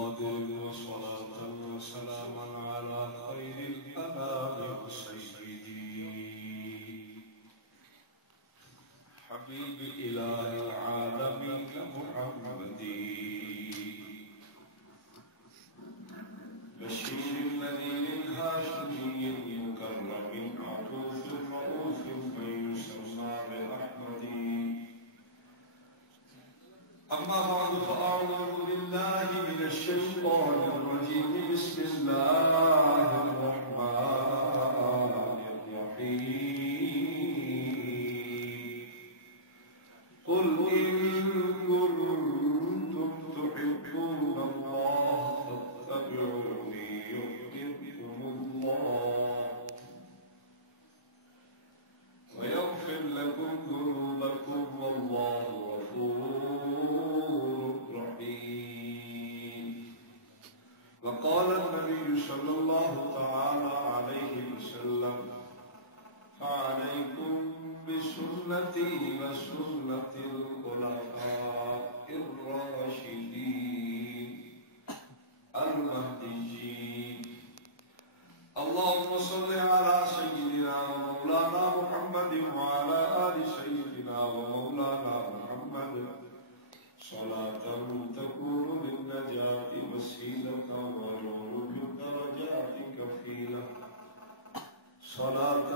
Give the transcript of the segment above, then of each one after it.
القادر وصلاة وسلاما على خير الأنام وسيدي حبيب إله العالمين محمد بشير النذير الهاشمي المكرم عطوف رؤوف من يسمى بأحمد. أما بعد فأعوذ بالله من الشيطان الرجيم. بسم الله الرحمن الرحيم. قل إن كنتم تحبون الله فاتبعوني يحببكم الله ويغفر لكم ذنوبكم والله غفور رحيم. وقال النبي صلى الله تعالى عليه وسلم فعليكم بسنتي وسنة الخلفاء الراشدين المهديين. اللهم صل على سيدنا ومولانا محمد وعلى آل سيدنا ومولانا محمد صلاة تكون للنجاة وسيلة ونور بالدرجات كفيلة، صلاة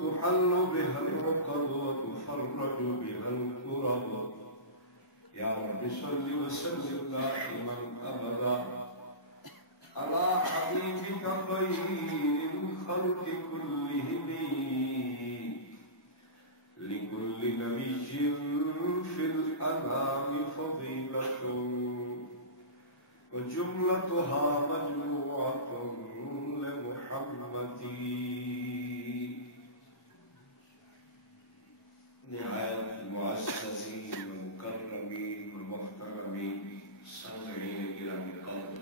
تحل بها العقد وتفرج بها الكرب. يا رب صل وسلم دائما أبدا على حبيبك خير الخلق كلهم. لكل نبي في الأنام فضيلة وجملتها مجموعة لمحمد. نهاية معززين ومكرمين ومحترمين سامعين الكرام القدر،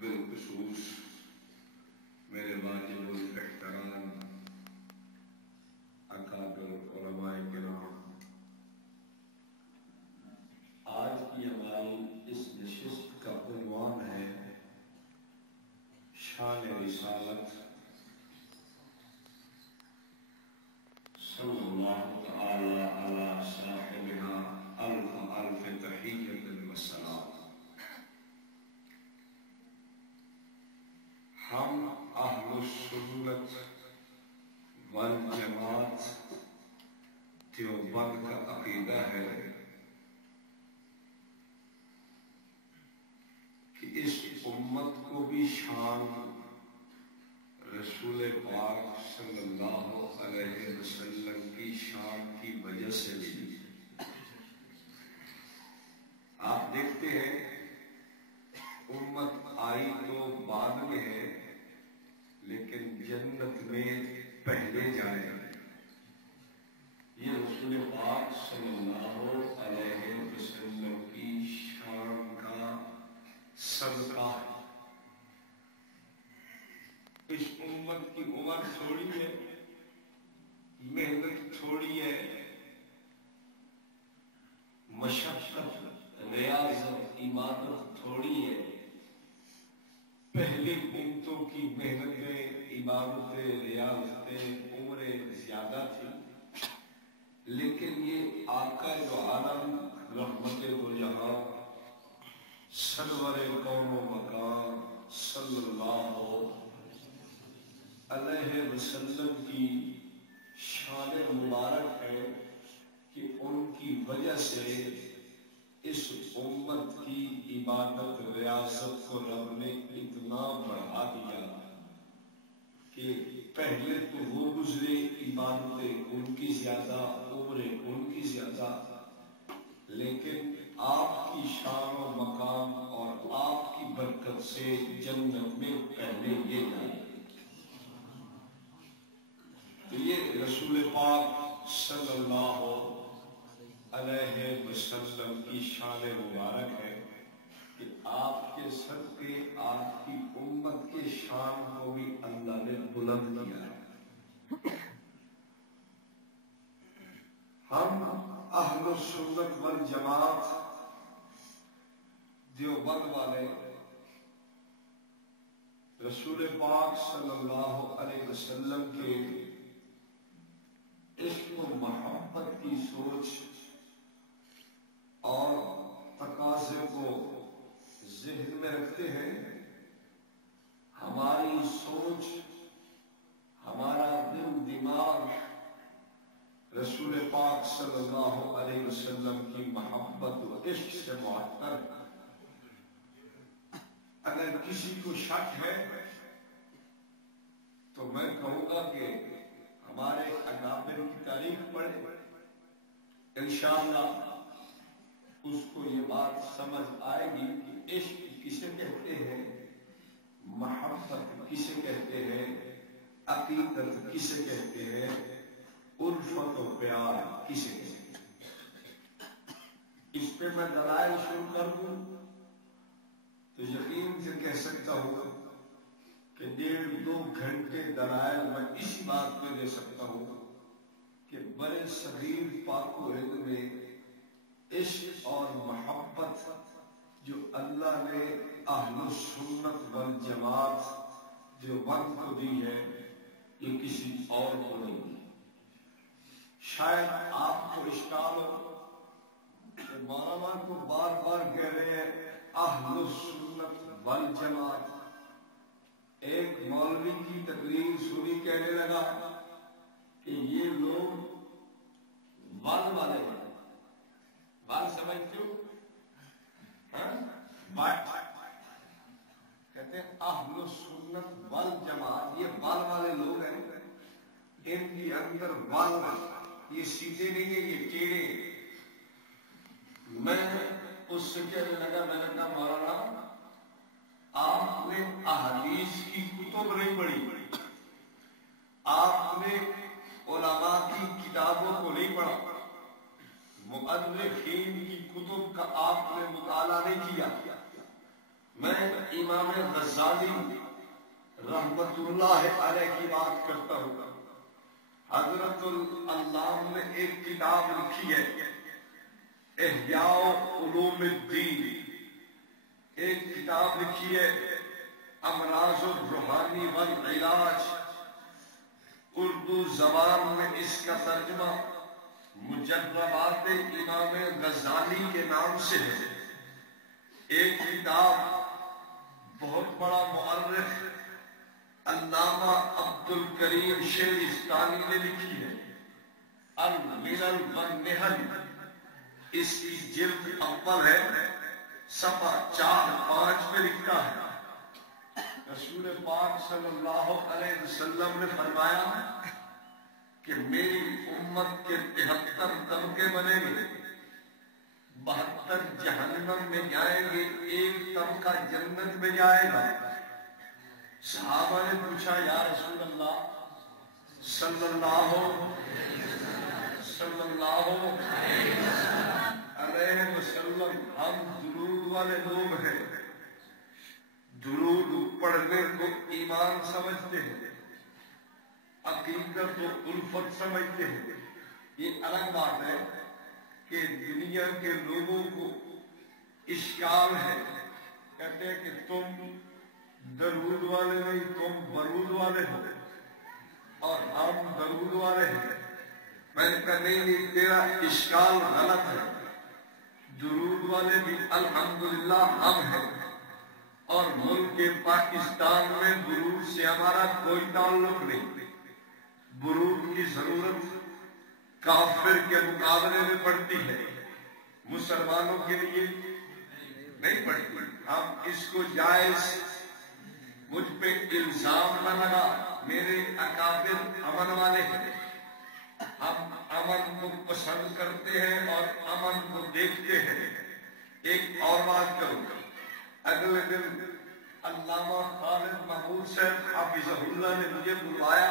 بالخصوص میرے واجب الاحترام اکابر علماء کرام، آج کی ہماری اس نشست کا عنوان ہے شان رسالت. صلی اللہ تعالی علی صاحبنا الف الف تحیۃ والسلام. ہم اہل السنت والجماعت دیوبند کا عقیدہ ہے کہ اس امت کو بھی شان رسول پاک صلی اللہ علیہ وسلم کی شان کی وجہ سے ملی. آپ دیکھتے ہیں امت آئی تو بعد میں ہے لیکن جنت میں پہلے جائے. یہ رسول پاک صلی اللہ علیہ وسلم کی شان کا صدقہ ہے. اس امت کی عمر تھوڑی ہے، محنت تھوڑی ہے، مشقت ریاضت عبادت تھوڑی ہے. پہلی امتوں کی محنتیں عبادتیں ریاضتیں عمریں زیادہ تھیں، لیکن یہ آقا دو عالم رحمت دو جہاں سرور کون و مکان صلی اللہ علیہ وسلم کی شان مبارک ہے کہ ان کی وجہ سے اس امت کی عبادت ریاضت کو رب نے اتنا بڑھا دیا کہ پہلے تو وہ گزرے عبادتیں ان کی زیادہ، عمریں ان کی زیادہ، لیکن آپ کی شان و مقام اور آپ کی برکت سے جنت میں پہلے یہ جائے. تو یہ رسول پاک صلی اللہ علیہ وسلم کی شان مبارک ہے کہ آپ کے صدقے آپ کی امت کے شان کو بھی اللہ نے بلند کیا ہے. ہم اہل السنت والجماعت دیوبند والے رسول پاک صلی اللہ علیہ وسلم کے عشق و محبت کی سوچ اور تقاضے کو ذہن میں رکھتے ہیں. ہماری سوچ، ہمارا دل دماغ رسول پاک صلی اللہ علیہ وسلم کی محبت و عشق سے معطر ہے. اگر کسی کو شک ہے تو میں کہوں گا کہ ہمارے اکابر کی تاریخ پڑھے، انشاءاللہ اس کو یہ بات سمجھ آئے گی کہ عشق کسے کہتے ہیں، محبت کسے کہتے ہیں، عقیدت کسے کہتے ہیں، الفت و پیار کسے کہتے ہیں. اس پہ میں دلائل شروع کر دوں تو یقین سے کہہ سکتا ہوں کہ 1.5-2 گھنٹے دلائل میں اسی بات پہ دے سکتا ہوں کہ بڑے صغیر پاک و ہند میں عشق اور محبت جو اللہ نے اہل السنت والجماعت جو وقت کو دی ہے یہ کسی اور کو نہیں دی. شاید آپ کو اشکال ہو کہ مولانا کو بار بار کہہ رہے ہیں اہل السنت والجماعت. ایک مولوی کی تقریر سنی کہنے لگا کہ یہ لوگ وال والے ہیں. وال سمجھتے ہو؟ کہتے ہیں اہل السنت والجماعت یہ وال والے لوگ ہیں، ان کے اندر وال یہ سیدھے نہیں ہیں، یہ ٹیڑھے. میں اس سے کہنے لگا، میں نے کہا مولانا آپ نے احادیث کی کتب نہیں پڑھی، آپ نے علماء کی کتابوں کو نہیں پڑھا، مؤرخین کی کتب کا آپ نے مطالعہ نہیں کیا. میں امام غزالی رحمت اللہ علیہ کی بات کرتا ہوں. حضرت اللہ نے ایک کتاب لکھی ہے احیاء علوم الدین، ایک کتاب لکھی ہے امراض الروحانی والعلاج. اردو زبان میں اس کا ترجمہ مجربات امام غزالی کے نام سے ہے. ایک کتاب بہت بڑا مؤرخ علامہ عبد الکریم شیخستانی نے لکھی ہے الملل والنحل. اس کی جلد اول ہے، صفحہ 4-5 میں لکھتا ہے رسول پاک صلی اللہ علیہ وسلم نے فرمایا کہ میری امت کے 73 طبقے بنیں گے، 72 جہنم میں جائیں گے، ایک طبقہ جنت میں جائے گا. صحابہ نے پوچھا یا رسول اللہ صلی اللہ علیہ وسلم ہم درود والے لوگ ہیں، درود پڑھنے کو ایمان سمجھتے ہیں، عقیدت و الفت سمجھتے ہیں. یہ الگ بات ہے کہ دنیا کے لوگوں کو اشکال ہے، کہتے ہیں کہ تم درود والے نہیں، تم برود والے ہو اور ہم درود والے ہیں. میں نے کہا نہیں، تیرا اشکال غلط ہے. درود والے بھی الحمدللہ ہم ہیں، اور ملک پاکستان میں درود سے ہمارا کوئی تعلق نہیں. درود کی ضرورت کافر کے مقابلے میں پڑتی ہے، مسلمانوں کے لیے نہیں پڑتی. ہم اس کو جائز، مجھ پہ الزام نہ لگا، میرے اکابر امن والے ہیں، ہم امن کو پسند کرتے ہیں اور امن کو دیکھتے ہیں. ایک اور بات کروں، اگلے دن علامہ خالد محمود صاحب حافظہ اللہ نے مجھے بلوایا،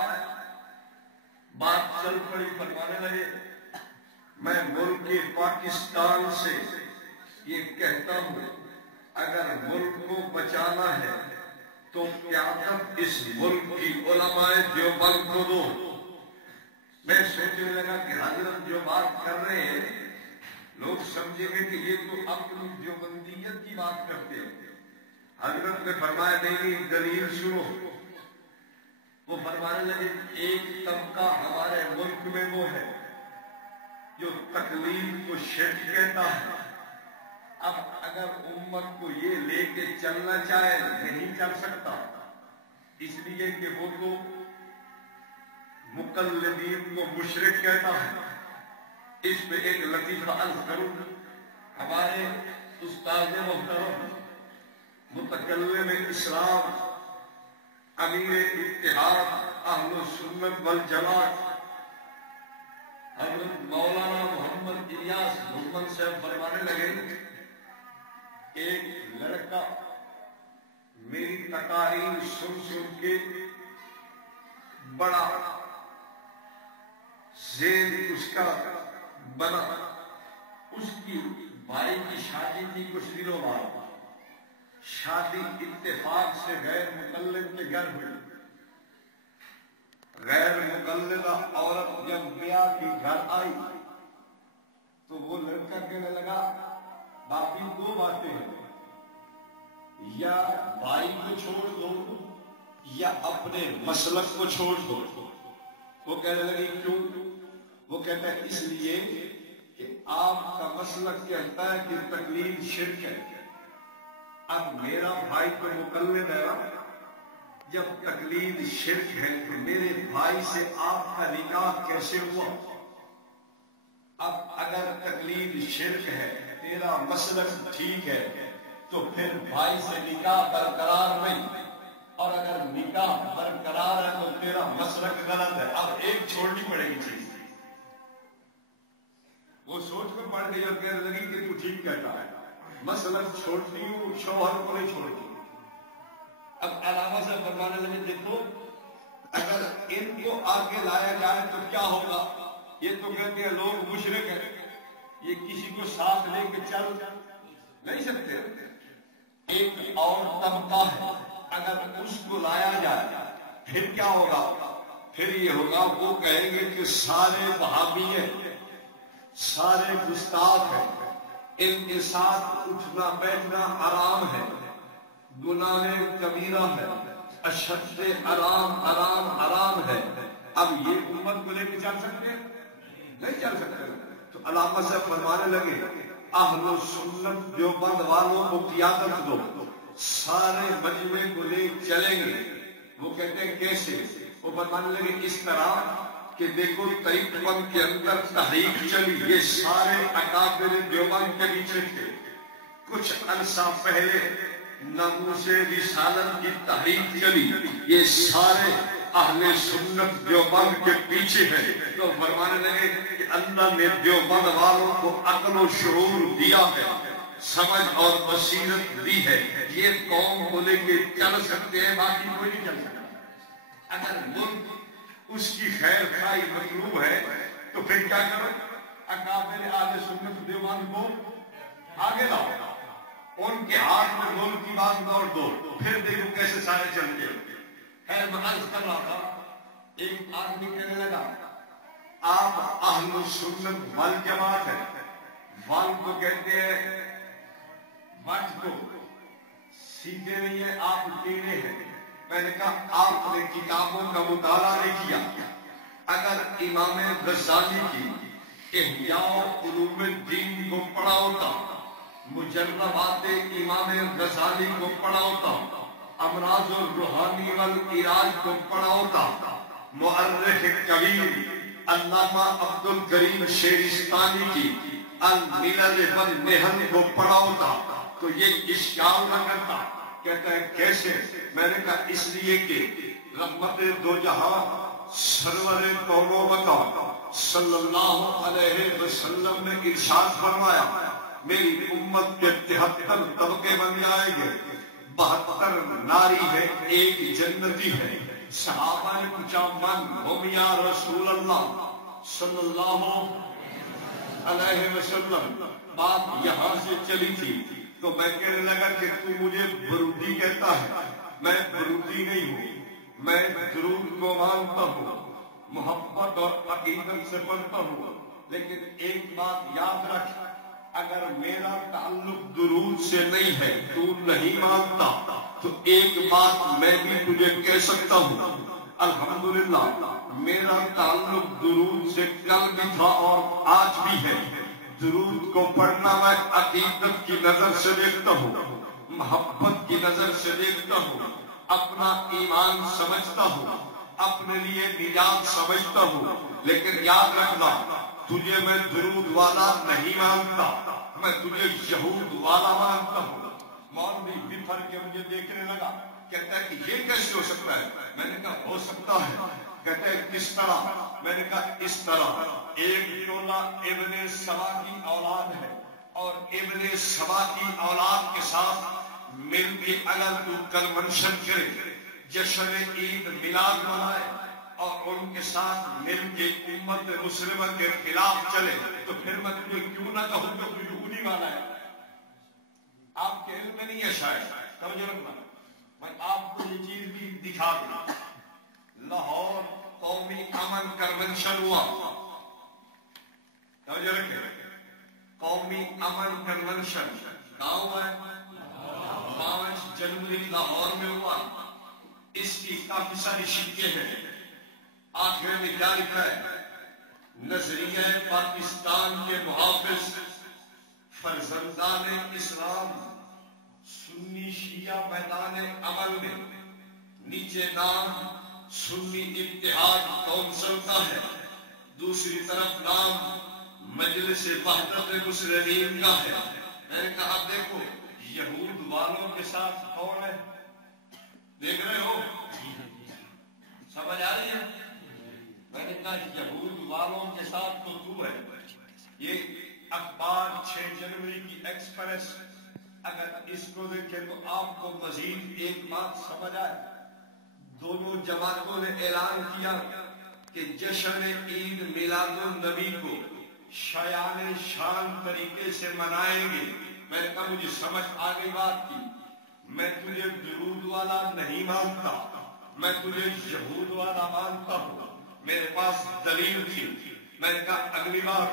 بات چل پڑی، فرمانے لگے میں ملک پاکستان سے یہ کہتا ہوں اگر ملک کو بچانا ہے تو قیادت اس ملک کی علماء دیوبند کو دو. میں سوچنے لگا کہ حضرت جو بات کر رہے ہیں لوگ سمجھیں گے کہ یہ تو اپنی دیوبندیت کی بات کرتے ہیں. حضرت نے فرمایا نہیں، دلیل سنو. وہ فرمانے لگے ایک طبقہ ہمارے ملک میں وہ ہے جو تقلید کو شرک کہتا ہے. اب اگر امت کو یہ لے کے چلنا چاہے نہیں چل سکتا، اس لیے کہ وہ تو مقلدین کو مشرک کہتا ہے. اس پہ ایک لطیفہ عرض کروں. ہمارے استاد محترم متکلم اسلام امیر اتحاد اہل سنت والجماعت حضرت مولانا محمد الیاس محمد صاحب فرمانے لگے ایک لڑکا میری تقاریر سن سن کے بڑا ذہن اس کا بنا. اس کی بھائی کی شادی تھی کچھ دنوں بعد. شادی اتفاق سے غیر مقلد کے گھر ہوئی. غیر مقلدہ عورت جب بیاہ کے گھر آئی تو وہ لڑکا کہنے لگا باقی دو باتیں ہیں، یا بھائی کو چھوڑ دو یا اپنے مسلک کو چھوڑ دو. وہ کہنے لگی کیوں؟ وہ کہتا ہے اس لیے کہ آپ کا مسلک کہتا ہے کہ تقلید شرک ہے. اب میرا بھائی تو مقلد ہے، جب تقلید شرک ہے تو میرے بھائی سے آپ کا نکاح کیسے ہوا؟ اب اگر تقلید شرک ہے، تیرا مسلک ٹھیک ہے، تو پھر بھائی سے نکاح برقرار نہیں، اور اگر نکاح برقرار ہے تو تیرا مسلک غلط ہے. اب ایک چھوڑنی پڑے گی چیز. وہ سوچ کر پڑ گئی اور کہنے لگی کہ تو ٹھیک کہتا ہے، مسلک چھوڑتی ہوں، شوہر کو نہیں چھوڑتی. اب علامہ سے فرمانے لگے دیکھو اگر ان کو آگے لایا جائے تو کیا ہوگا؟ یہ تو کہتے ہیں لوگ مشرک ہیں، یہ کسی کو ساتھ لے کے چل نہیں سکتے. ایک اور طبقہ ہے، اگر اس کو لایا جائے پھر کیا ہوگا؟ پھر یہ ہوگا وہ کہیں گے کہ سارے وہابی ہیں، سارے گستاخ ہیں، ان کے ساتھ اٹھنا بیٹھنا حرام ہے، گناہ کبیرہ ہے، اشد حرام حرام حرام ہے. اب یہ امت کو لے کے چل سکتے نہیں چل سکتے. تو علامہ سے فرمانے لگے اہل سنت دیوبند والوں کو قیادت دو، سارے مجمع کو لے چلیں گے. وہ کہتے ہیں کیسے؟ وہ فرمانے لگے اس طرح کہ دیکھو طریق پنتھ کے اندر تحریک چلی، یہ سارے اکابر دیوبند کے پیچھے تھے. کچھ عرصہ پہلے ناموس رسالت کی تحریک چلی، یہ سارے اہل سنت دیوبند کے پیچھے ہیں. تو فرمانے لگے کہ اللہ نے دیوبند والوں کو عقل و شعور دیا ہے، سمجھ اور بصیرت دی ہے، یہ قوم کو لے کے چل سکتے ہیں، باقی کوئی نہیں چل سکتا. اگر ملک اس کی خیر خواہی مطلوب ہے تو پھر کیا کرو؟ اکابر اہل سنت دیوبند کو آگے لاؤ، ان کے ہاتھ میں ملک کی بات دوڑ دو، پھر دیکھو کیسے سارے چلتے ہو. خیر میں عرض کر رہا تھا، ایک آدمی کہنے لگا آپ اہل سنت والجماعت ہے. وال کو کہتے ہیں مٹ کو، سیدھے نہیں ہے، آپ ٹیڑھے ہیں. میں نے کہا آپ نے کتابوں کا مطالعہ نہیں کیا. اگر امام غزالی کی احیاء علوم الدین کو پڑھا ہوتا، مجربات امام غزالی کو پڑھا ہوتا، امراض الروحانی والعلاج کو پڑھا ہوتا، مؤرخ کبیر علامہ عبد الکریم شیرستانی کی الملل والنحل کو پڑھا ہوتا تو یہ اشکال نہ کرتا. کہتا ہے کیسے؟ میں نے کہا اس لیے کہ رحمت دو جہاں سرور کون و مکان صلی اللہ علیہ وسلم نے ارشاد فرمایا میری امت کے 73 طبقے بن جائیں گے، 72 ناری ہے، ایک جنتی ہے. صحابہ نے پوچھا من ہم یا رسول اللہ صلی اللہ علیہ وسلم. بات یہاں سے چلی تھی تو میں کہنے لگا کہ تو مجھے برودی کہتا ہے، میں برودی نہیں ہوں، میں درود کو مانتا ہوں، محبت اور عقیدت سے پڑھتا ہوں. لیکن ایک بات یاد رکھ، اگر میرا تعلق درود سے نہیں ہے، تو نہیں مانتا، تو ایک بات میں بھی تجھے کہہ سکتا ہوں، الحمدللہ میرا تعلق درود سے کل بھی تھا اور آج بھی ہے۔ درود کو پڑھنا میں عقیدت کی نظر سے دیکھتا ہوں، محبت کی نظر سے دیکھتا ہوں، اپنا ایمان سمجھتا ہوں، اپنے لیے نجات سمجھتا ہوں، لیکن یاد رکھنا تجھے میں درود والا نہیں مانتا، میں تجھے یہود والا مانتا ہوں۔ مولوی بھی پھر کے مجھے دیکھنے لگا، کہتا ہے کہ یہ کیسے ہو سکتا ہے؟ میں نے کہا ہو سکتا ہے۔ کہتا ہے کس طرح؟ میں نے کہا اس طرح، ایک ٹولہ ابن سبا کی اولاد ہے اور ابن سبا کی اولاد کے ساتھ مل کے اگر تو کنونشن کرے، جشن عید میلاد منائے اور ان کے ساتھ مل کے امت مسلمہ کے خلاف چلے، تو پھر میں تجھے کیوں نہ کہوں کہ تو یہودی والا ہے؟ آپ کے علم میں نہیں ہے شاید، توجہ رکھنا، میں آپ کو یہ چیز بھی دکھا دوں۔ لاہور قومی امن کنونشن ہوا، توجہ رکھیں، قومی امن کنونشن کہاں ہوا ہے؟ 5 جنوری لاہور میں ہوا۔ اس کی کافی ساری شکیں ہیں، آخر میں کیا لکھا ہے؟ نظریہ پاکستان کے محافظ فرزندان اسلام سنی شیعہ میدان عمل میں، نیچے نام سنی اتحاد کونسل کا ہے، دوسری طرف نام مجلس وحدت مسلمین کا ہے۔ میں نے کہا دیکھو یہود والوں کے ساتھ کون ہے؟ دیکھ رہے ہو؟ سمجھ آ رہی ہے؟ میں نے کہا یہود والوں کے ساتھ تو ہے۔ یہ اخبار 6 جنوری کی ایکسپریس، اگر اس کو دیکھیں تو آپ کو مزید ایک بات سمجھ آئے۔ دونوں جماعتوں نے اعلان کیا کہ جشن عید میلاد النبی کو شایان شان طریقے سے منائیں گے۔ میں نے کہا مجھے سمجھ آ گئی بات کی، میں تجھے درود والا نہیں مانتا، میں تجھے یہود والا مانتا ہوں۔ میرے پاس دلیل تھی، میں نے کہا اگلی بار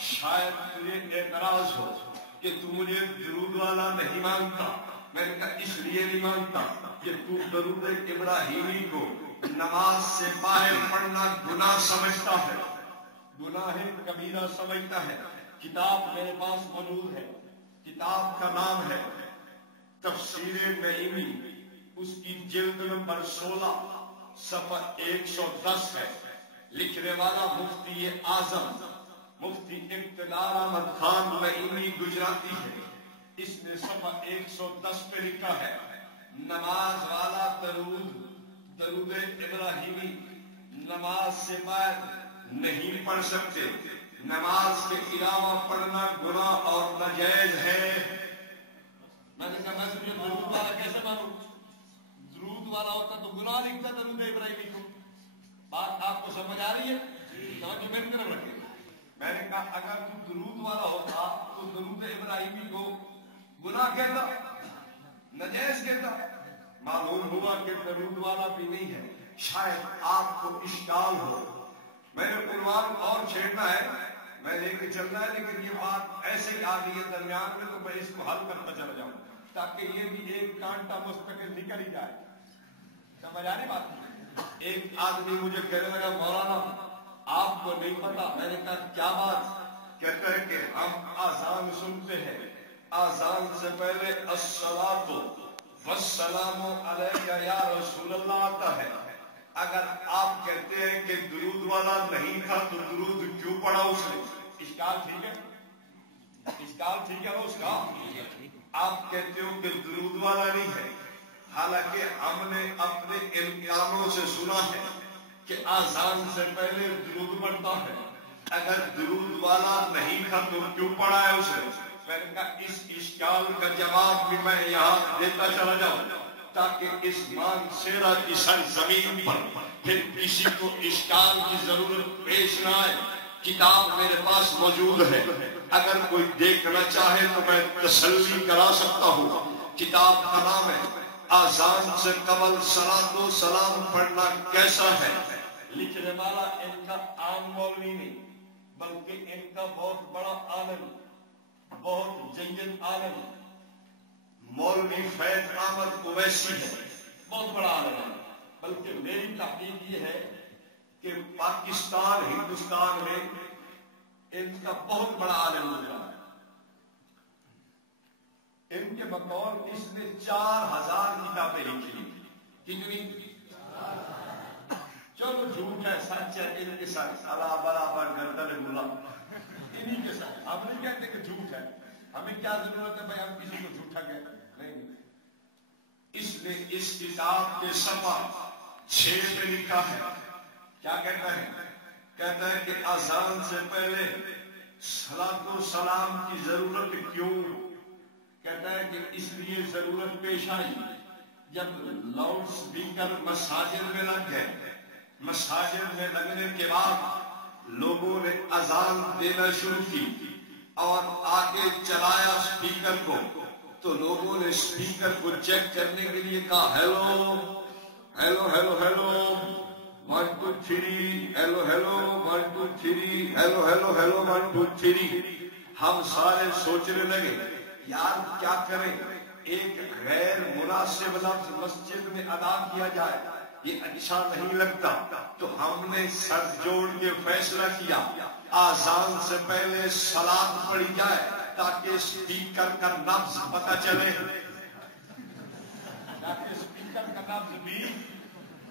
شاید تجھے اعتراض ہو کہ تو مجھے درود والا نہیں مانتا۔ میں نے کہا اس لیے نہیں مانتا کہ تو درود ابراہیمی کو نماز سے باہر پڑھنا گناہ سمجھتا ہے، گناہ کبیرہ سمجھتا ہے۔ کتاب میرے پاس موجود ہے، کتاب کا نام ہے تفسیر نعیمی، اس کی جلد نمبر 16 صفحہ 110 ہے۔ لکھنے والا مفتی اعظم مفتی اقتدار احمد خان نعیمی گجراتی ہے۔ اس نے صفحہ 110 پہ لکھا ہے نماز والا درود ابراہیمی نماز سے باہر نہیں پڑھ سکتے، نماز کے علاوہ پڑھنا گناہ اور ناجائز ہے۔ میں نے کہا میں تجھے درود والا کیسے مانوں؟ درود والا ہوتا تو گناہ لکھتا درود ابراہیمی کو۔ بات آپ کو سمجھ آ رہی ہے؟ توجہ میری طرف رکھیں۔ میں نے کہا اگر تو درود والا ہوتا تو درود ابراہیمی کو گناہ کہتا، نجائز کہتا۔ معلوم ہوا کہ درود والا بھی نہیں ہے۔ شاید آپ کو اشکال ہو، میں نے عنوان اور چھیڑنا ہے، میں لے کے چلنا ہے، لیکن یہ بات ایسے ہی آ گئی ہے درمیان میں تو میں اس کو حل کرتا چلا جاؤں تاکہ یہ بھی ایک کانٹا مستقل نکل ہی جائے۔ سمجھ آ رہی بات؟ ایک آدمی مجھے کہنے لگا مولانا آپ کو نہیں پتا۔ میں نے کہا کیا بات؟ کہتا ہے کہ ہم آذان سنتے ہیں، آذان سے پہلے الصلاۃ والسلام علیک یا رسول اللہ آتا ہے۔ اگر آپ کہتے ہیں کہ درود والا نہیں تھا تو درود کیوں پڑھا اس نے؟ اشکال ٹھیک ہے؟ اشکال ٹھیک ہے اس کا؟ آپ کہتے ہو کہ درود والا نہیں ہے، حالانکہ ہم نے اپنے امتحانوں سے سنا ہے کہ آذان سے پہلے درود پڑھتا ہے۔ اگر درود والا نہیں تھا تو کیوں پڑھا ہے اسے؟ میں نے کہا اس اشکال کا جواب بھی میں یہاں دیتا چلا جاؤں تاکہ اس مان سیرا کی سرزمین پر پھر کسی کو اشکال کی ضرورت پیش نہ آئے۔ کتاب میرے پاس موجود ہے، اگر کوئی دیکھنا چاہے تو میں تسلی کرا سکتا ہوں۔ کتاب کا نام ہے آذان سے قبل صلاۃ و سلام پڑھنا کیسا ہے۔ لکھنے والا ان کا عام مولوی نہیں بلکہ ان کا بہت بڑا عالم، سید عالم مولوی فیض احمد اویسی ہے، بہت بڑا عالم ہے، بلکہ میری تحقیق یہ ہے کہ پاکستان ہندوستان میں ان کا بہت بڑا عالم گزرا ہے۔ ان کے بطور اس نے 4000 کتابیں لکھی، کتنی؟ چلو جھوٹ ہے سچ ہے، ان کے ساتھ اللہ برابر گردن ملا انہی کے ساتھ، ہم نہیں کہتے کہ جھوٹ ہے، ہمیں کیا ضرورت ہے بھائی ہم کسی کو جھوٹا کہتے نہیں۔ اس نے اس کتاب کے صفحہ 6 پہ لکھا ہے، کیا کہتا ہے؟ کہتا ہے کہ اذان سے پہلے صلاۃ و سلام کی ضرورت کیوں؟ کہتا ہے کہ اس لیے ضرورت پیش آئی جب لاؤڈ سپیکر مساجد میں لگ گئے، مساجد میں لگنے کے بعد لوگوں نے اذان دینا شروع کی اور آگے چلایا سپیکر کو، تو لوگوں نے سپیکر کو چیک کرنے کے لیے کہا hello hello hello hello 1 2 3 hello hello 1 2 3 hello hello hello 1 2 3۔ ہم سارے سوچنے لگے یار کیا کریں، ایک غیر مناسب لفظ مسجد میں ادا کیا جائے یہ اچھا نہیں لگتا، تو ہم نے سر جوڑ کے فیصلہ کیا آذان سے پہلے صلاۃ پڑھی جائے تاکہ سپیکر کا لفظ پتہ چلے، تاکہ سپیکر کا لفظ بھی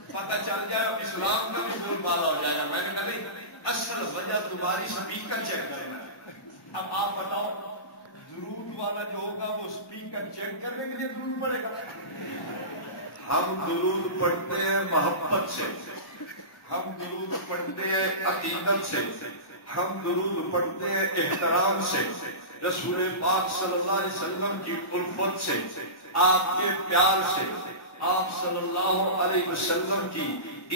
پتہ چل جائے اور اسلام کا بھی بول بالا ہو جائے گا۔ میں نے کہا نہیں، اصل وجہ تمہاری سپیکر چیک کرنا ہے۔ اب آپ بتاؤ درود والا جو ہوگا وہ سپیکر چیک کرنے کے لیے درود پڑے گا؟ ہم درود پڑھتے ہیں محبت سے، ہم درود پڑھتے ہیں عقیدت سے، ہم درود پڑھتے ہیں احترام سے، رسول پاک صلی اللہ علیہ وسلم کی الفت سے، آپ کے پیار سے، آپ صلی اللہ علیہ وسلم کی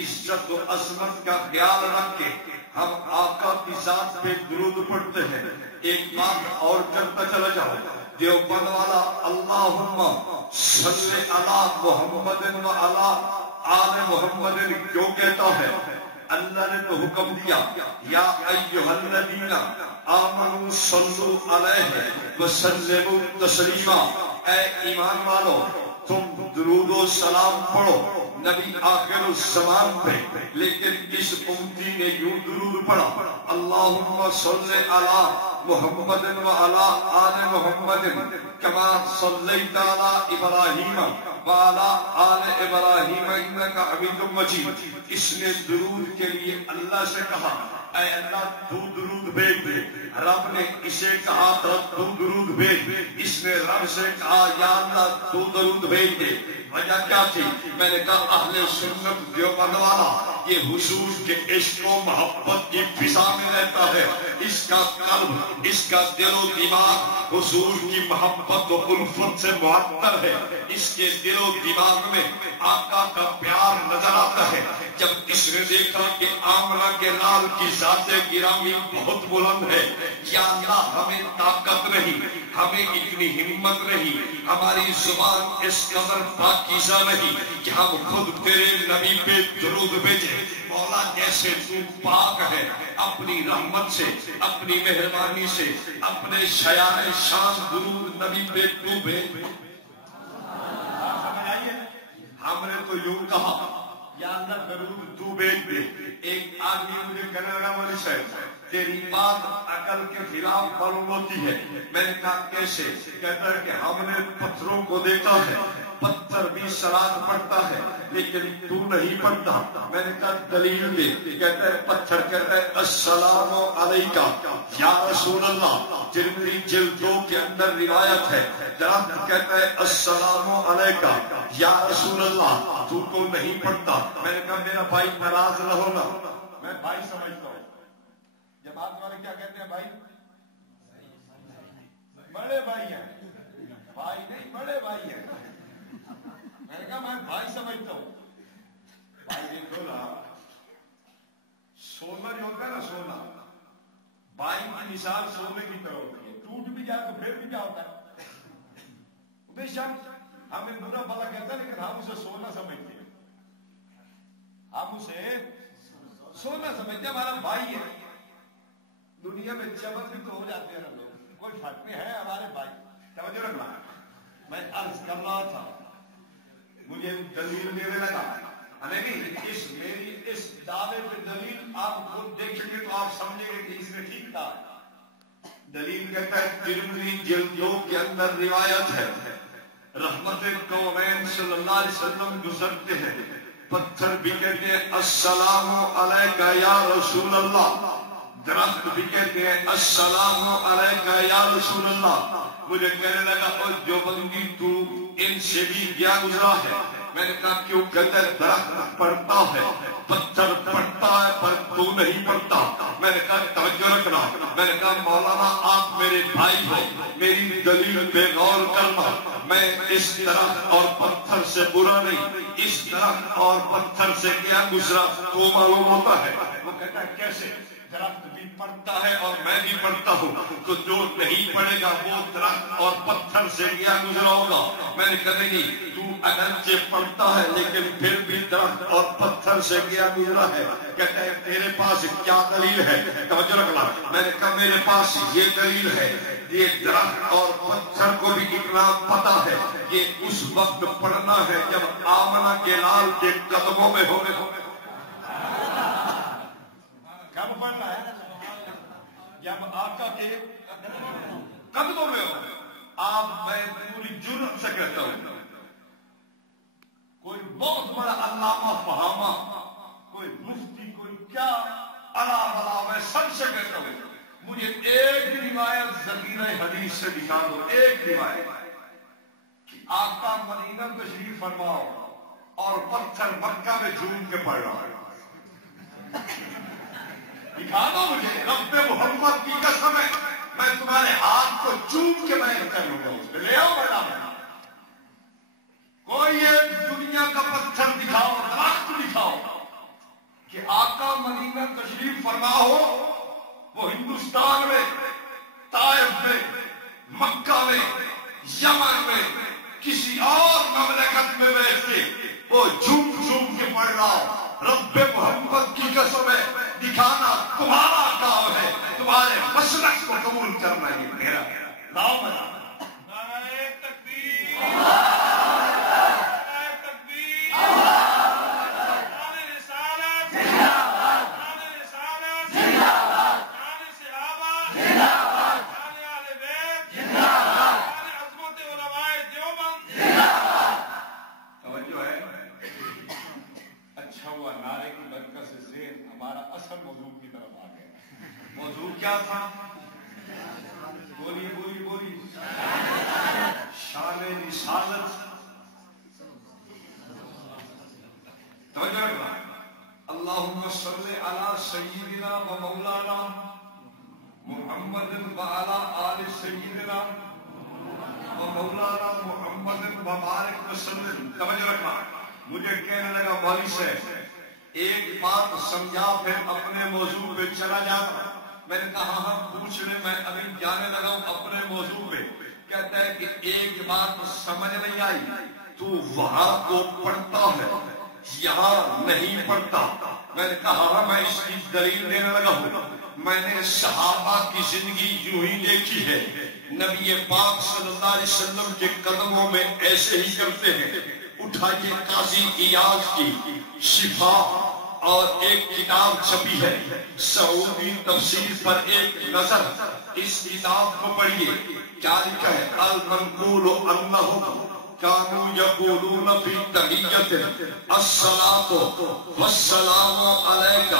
عزت و عظمت کا خیال رکھ کے ہم آقا کی ذات پہ درود پڑھتے ہیں۔ ایک بات اور کرتا چلا جاؤ، دیوبند والا اللہم صلی علی محمد و علی آل محمد کیوں کہتا ہے؟ اللہ نے تو حکم دیا یا ایھا الذین آمنوا صلوا علیہ وسلموا تسلیما، اے ایمان والو تم درود و سلام پڑھو نبی آخر الزمان پہ، لیکن اس امتی نے یوں درود پڑھا اللہم صلی علی محمد و علی آل محمد کما صلیت علی ابراہیم و علی آل ابراہیم انک حمید مجید۔ اس نے درود کے لیے اللہ سے کہا اے اللہ تو درود بھیج دے، رب نے اسے کہا تو درود بھیج، اس نے رب سے کہا یا اللہ تو درود بھیج دے۔ وجہ کیا تھی؟ میں نے کہا اہل سنت دیوبند والا یہ حضور کے عشق و محبت کی فضا میں رہتا ہے، اس کا قلب، اس کا دل و دماغ حضور کی محبت و الفت سے معطر ہے، اس کے دل و دماغ میں آقا کا پیار نظر آتا ہے۔ جب اس نے دیکھا کہ آمنہ کے لال کی ذات گرامی بہت بلند ہے، یا اللہ ہمیں طاقت نہیں، ہمیں اتنی ہمت نہیں، ہماری زبان اس قدر پاکیزہ نہیں کہ ہم خود تیرے نبی پہ درود بھیجیں۔ مولا جیسے تو پاک ہے، اپنی رحمت سے، اپنی مہربانی سے، اپنے شیان شان درود نبی پہ تو بھیج۔ ہم نے تو یوں کہا یا اللہ درود تو بھیج دے۔ ایک آدمی مجھے کہنے لگا مولوی صاحب تیری بات عقل کے خلاف معلوم ہوتی ہے۔ میں نے کہا کیسے؟ کہتا ہے کہ ہم نے پتھروں کو دیکھا ہے، پتھر بھی صلاۃ پڑھتا ہے لیکن تو نہیں پڑھتا۔ میں نے کہا دلیل دے۔ کہتا ہے پتھر کہتا ہے السلام علیکہ یا رسول اللہ، ترمذی جلد 2 کے اندر روایت ہے۔ درخت کہتا ہے السلام علیکہ یا رسول اللہ، تو نہیں پڑھتا۔ میں نے کہا میرا بھائی ناراض نہ ہونا، میں بھائی سمجھتا ہوں۔ جب آپ والے کیا کہتے ہیں بھائی؟ بڑے بھائی ہیں، بھائی نہیں بڑے بھائی ہیں۔ میں نے کہا میں بھائی سمجھتا ہوں۔ بھائی دیکھو نا، سونا جو ہوتا ہے نا سونا، بھائی کی مثال سونے کی طرح ہوتی ہے، ٹوٹ بھی جائے تو پھر بھی کیا ہوتا ہے؟ بے شک ہمیں برا بھلا کہتا ہے لیکن ہم اسے سونا سمجھتے ہیں، ہم اسے سونا سمجھتے ہیں، ہمارا بھائی ہے۔ دنیا میں جبر بھی تو ہو جاتے ہیں نا لوگ، کوئی فرق نہیں ہے، ہمارے بھائی۔ توجہ رکھنا، میں عرض کر رہا تھا مجھے دلیل دینے لگا، نہیں اس میری اس دعوے پہ دلیل آپ خود دیکھیں گے تو آپ سمجھیں گے کہ اس نے ٹھیک کہا۔ دلیل کہتا ہے ترمذی جلد 2 کے اندر روایت ہے، رحمت کونین صلی اللہ علیہ وسلم گزرتے ہیں، پتھر بھی کہتے ہیں السلام علیکہ یا رسول اللہ، درخت بھی کہتے ہیں السلام علیکہ یا رسول اللہ۔ مجھے کہنے لگا اور جو بندی تو ان سے بھی کیا گزرا ہے؟ میں نے کہا کیوں؟ کہتا ہے درخت پڑھتا ہے، پتھر پڑھتا ہے پر تو نہیں پڑھتا۔ میں نے کہا توجہ رکھنا، میں نے کہا مولانا آپ میرے بھائی ہو، میری دلیل پہ غور کرنا، میں اس درخت اور پتھر سے برا نہیں، اس درخت اور پتھر سے کیا گزرا تو معلوم ہوتا ہے۔ وہ کہتا ہے کیسے؟ درخت بھی پڑھتا ہے اور میں بھی پڑھتا ہوں، تو جو نہیں پڑھے گا وہ درخت اور پتھر سے کیا گزرا ہوگا؟ میں نے کہا نہیں، تو اگرچہ پڑھتا ہے لیکن پھر بھی درخت اور پتھر سے کیا گزرا ہے۔ کہتا ہے تیرے پاس کیا دلیل ہے؟ توجہ رکھنا، میں نے کہا میرے پاس یہ دلیل ہے، یہ درخت اور پتھر کو بھی اتنا پتا ہے یہ اس وقت پڑھنا ہے جب آمنہ کے لال کے قدموں میں ہوگے۔ کب پڑھنا ہے؟ جب آقا کے قدموں میں ہو۔ آپ میں پوری جرأت سے کہتا ہوں، کوئی بہت بڑا علامہ فہامہ، کوئی مفتی، کوئی کیا الا بلا، میں سب سے کہتا ہوں مجھے ایک روایت ذخیرہ حدیث سے دکھا دو، ایک روایت کہ آقا مدینہ تشریف فرماؤ اور پتھر مکہ میں جھوم کے پڑھ رہا ہے، دکھا دو مجھے، رب محمد کی قسم ہے میں تمہارے ہاتھ کو چوم کے بیان کر لوں گا، اس پہ لے آؤ بڑا بڑا کوئی ایک دنیا کا پتھر دکھاؤ، درخت دکھاؤ کہ آقا مدینہ تشریف فرما ہو، وہ ہندوستان میں، طائف میں، مکہ میں، یمن میں، کسی اور مملکت میں بیٹھ کے وہ جھوم جھوم کے پڑھ رہا ہو، رب محمد کی قسم ہے دکھانا تمہارا کام ہے، تمہارے مسلک کو قبول کرنا یہ میرا لاؤ بنا۔ کیا تھا؟ بولی بولی بولی، شان رسالت۔ توجہ رکھنا، اللہم صلی علی سیدنا و مولانا محمد و علی آل سیدنا و مولانا محمد و بارک وسلم۔ توجہ رکھنا، مجھے کہنے لگا مولوی صاحب ایک بات سمجھا پھر اپنے موضوع پہ چلا جاتا۔ میں نے کہا ہاں پوچھ لے، میں ابھی جانے لگا ہوں اپنے موضوع پہ۔ کہتا ہے کہ ایک بات سمجھ نہیں آئی، تو وہاں کو پڑھتا ہے یہاں نہیں پڑھتا۔ میں نے کہا ہاں میں اس کی دلیل دینے لگا ہوں، میں نے صحابہ کی زندگی یوں ہی دیکھی ہے، نبی پاک صلی اللہ علیہ وسلم کے قدموں میں ایسے ہی کرتے ہیں۔ اٹھائیے قاضی ایاز کی شفا اور ایک کتاب چھپی ہے سعودی تفسیر پر ایک نظر، اس کتاب کو پڑھیے، کیا لکھا ہے؟ المنقول انہم کانوا یقولون فی تحیۃ الصلاۃ والسلام علیک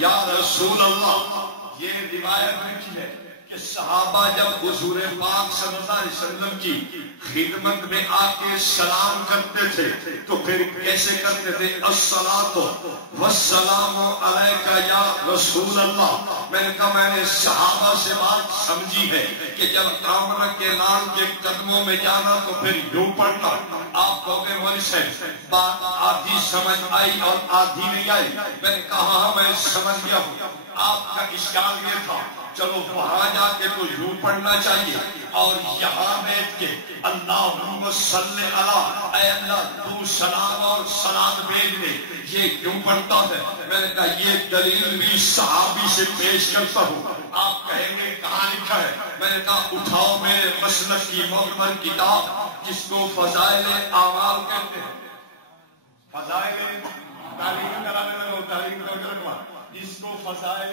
یا رسول اللہ۔ یہ روایت لکھی ہے کہ صحابہ جب حضور پاک صلی اللہ علیہ وسلم کی خدمت میں آ کے سلام کرتے تھے تو پھر کیسے کرتے تھے؟ الصلاۃ والسلام علیک یا رسول اللہ۔ میں نے کہا میں نے صحابہ سے بات سمجھی ہے کہ جب آمنہ کے لال کے قدموں میں جانا تو پھر یوں پڑھنا۔ آپ کہوگے مولوی صاحب بات آدھی سمجھ آئی اور آدھی نہیں آئی۔ میں نے کہا ہاں میں سمجھ گیا ہوں، آپ کا اشکال یہ تھا چلو وہاں جا کے تو یوں پڑھنا چاہیے اور یہاں بیٹھ کے اللہم صلی علی، اے اللہ تو سلام اور سلام بھیج دے، یہ کیوں پڑھتا ہے؟ میں نے کہا یہ دلیل بھی صحابی سے پیش کرتا ہوں۔ آپ کہیں گے کہاں لکھا ہے؟ میں نے کہا اٹھاؤ میرے مسلک کی معتبر کتاب جس کو فضائل اعمال کہتے ہیں. فضائل تعلیم جس کو فضائل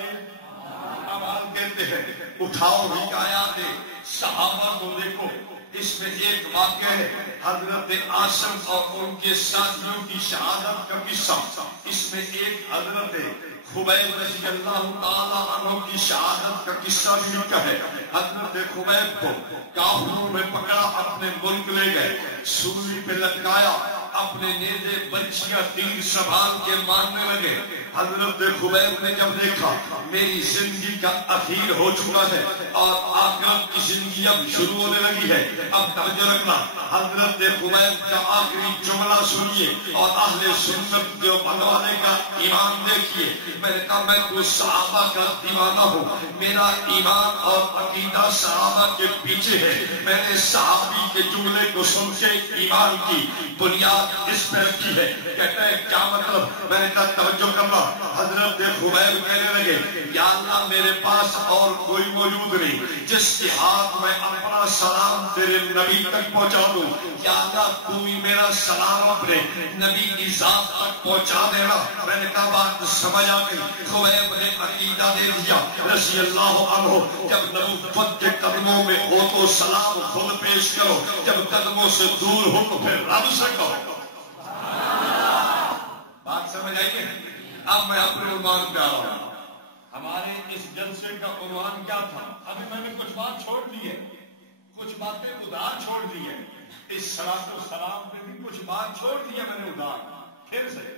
اعمال کہتے ہیں. اٹھاؤ حکایات صحابہ کو دیکھو. اس میں ایک واقعہ ہے حضرت عاصم اور ان کے ساتھیوں کی شہادت کا قصہ. اس میں ایک حضرت خبیب رضی اللہ تعالی عنہ کی شہادت کا قصہ بھی لکھا ہے. حضرت خبیب کو کافروں میں پکڑا، اپنے ملک لے گئے، سولی پہ لٹکایا، اپنے نیزے بچیاں تیر سنبھال کے مارنے لگے. حضرت خبیب نے جب دیکھا میری زندگی کا اخیر ہو چکا ہے اور آخرت کی زندگی اب شروع ہونے لگی ہے، اب توجہ رکھنا. حضرت خبیب کا آخری جملہ سنیے اور اہل سنت جو بنوانے کا ایمان دیکھیے. میں نے کہا میں تو صحابہ کا دیوانہ ہوں، میرا ایمان اور عقیدہ صحابہ کے پیچھے ہے. میں نے صحابی کے جملے کو سن کے ایمان کی بنیاد اس پہ رکھی ہے. کہتا ہے کیا مطلب؟ میں نے کہا توجہ کرنا. حضرت خبیب کہنے لگے یا اللہ میرے پاس اور کوئی موجود نہیں جس کے ہاتھ میں اپنا سلام تیرے نبی تک پہنچا دوں. یا اللہ تو ہی میرا سلام اپنے نبی کی ذات تک پہنچا دینا. میں نے کہا بات سمجھ آ گئی. خبیب نے عقیدہ دے دیا رضی اللہ عنہ. جب نبوت کے قدموں میں ہو تو سلام خود پیش کرو، جب قدموں سے دور ہو تو پھر رب سے کہو. بات سمجھ آئیے؟ اب میں اپنے عنوان پہ آ رہا ہوں. ہمارے اس جلسے کا عنوان کیا تھا؟ ابھی میں نے کچھ بات چھوڑ دی ہے، کچھ باتیں ادھار چھوڑ دی ہے. اس صلاۃ و سلام پہ بھی کچھ بات چھوڑ دی ہے میں نے ادھار. پھر سے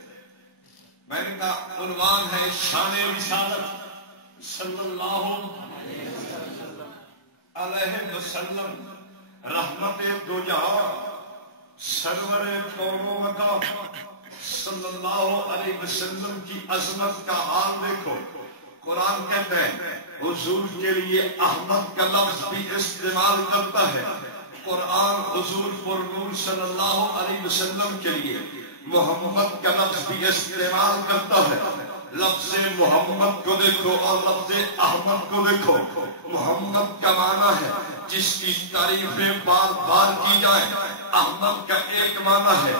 میں نے کہا عنوان ہے شان رسالت صلی اللہ علیہ وسلم، رحمت دو جہاں، سرور کون و مکان صلی اللہ علیہ وسلم کی عظمت کا حال دیکھو. قرآن کہتا ہے حضور کے لیے احمد کا لفظ بھی استعمال کرتا ہے. قرآن حضور پر نور صلی اللہ علیہ وسلم کے لیے محمد کا لفظ بھی استعمال کرتا ہے. لفظ محمد کو دیکھو اور لفظ احمد کو دیکھو. محمد کا معنی ہے جس کی تعریفیں بار بار کی جائے. احمد کا ایک معنی ہے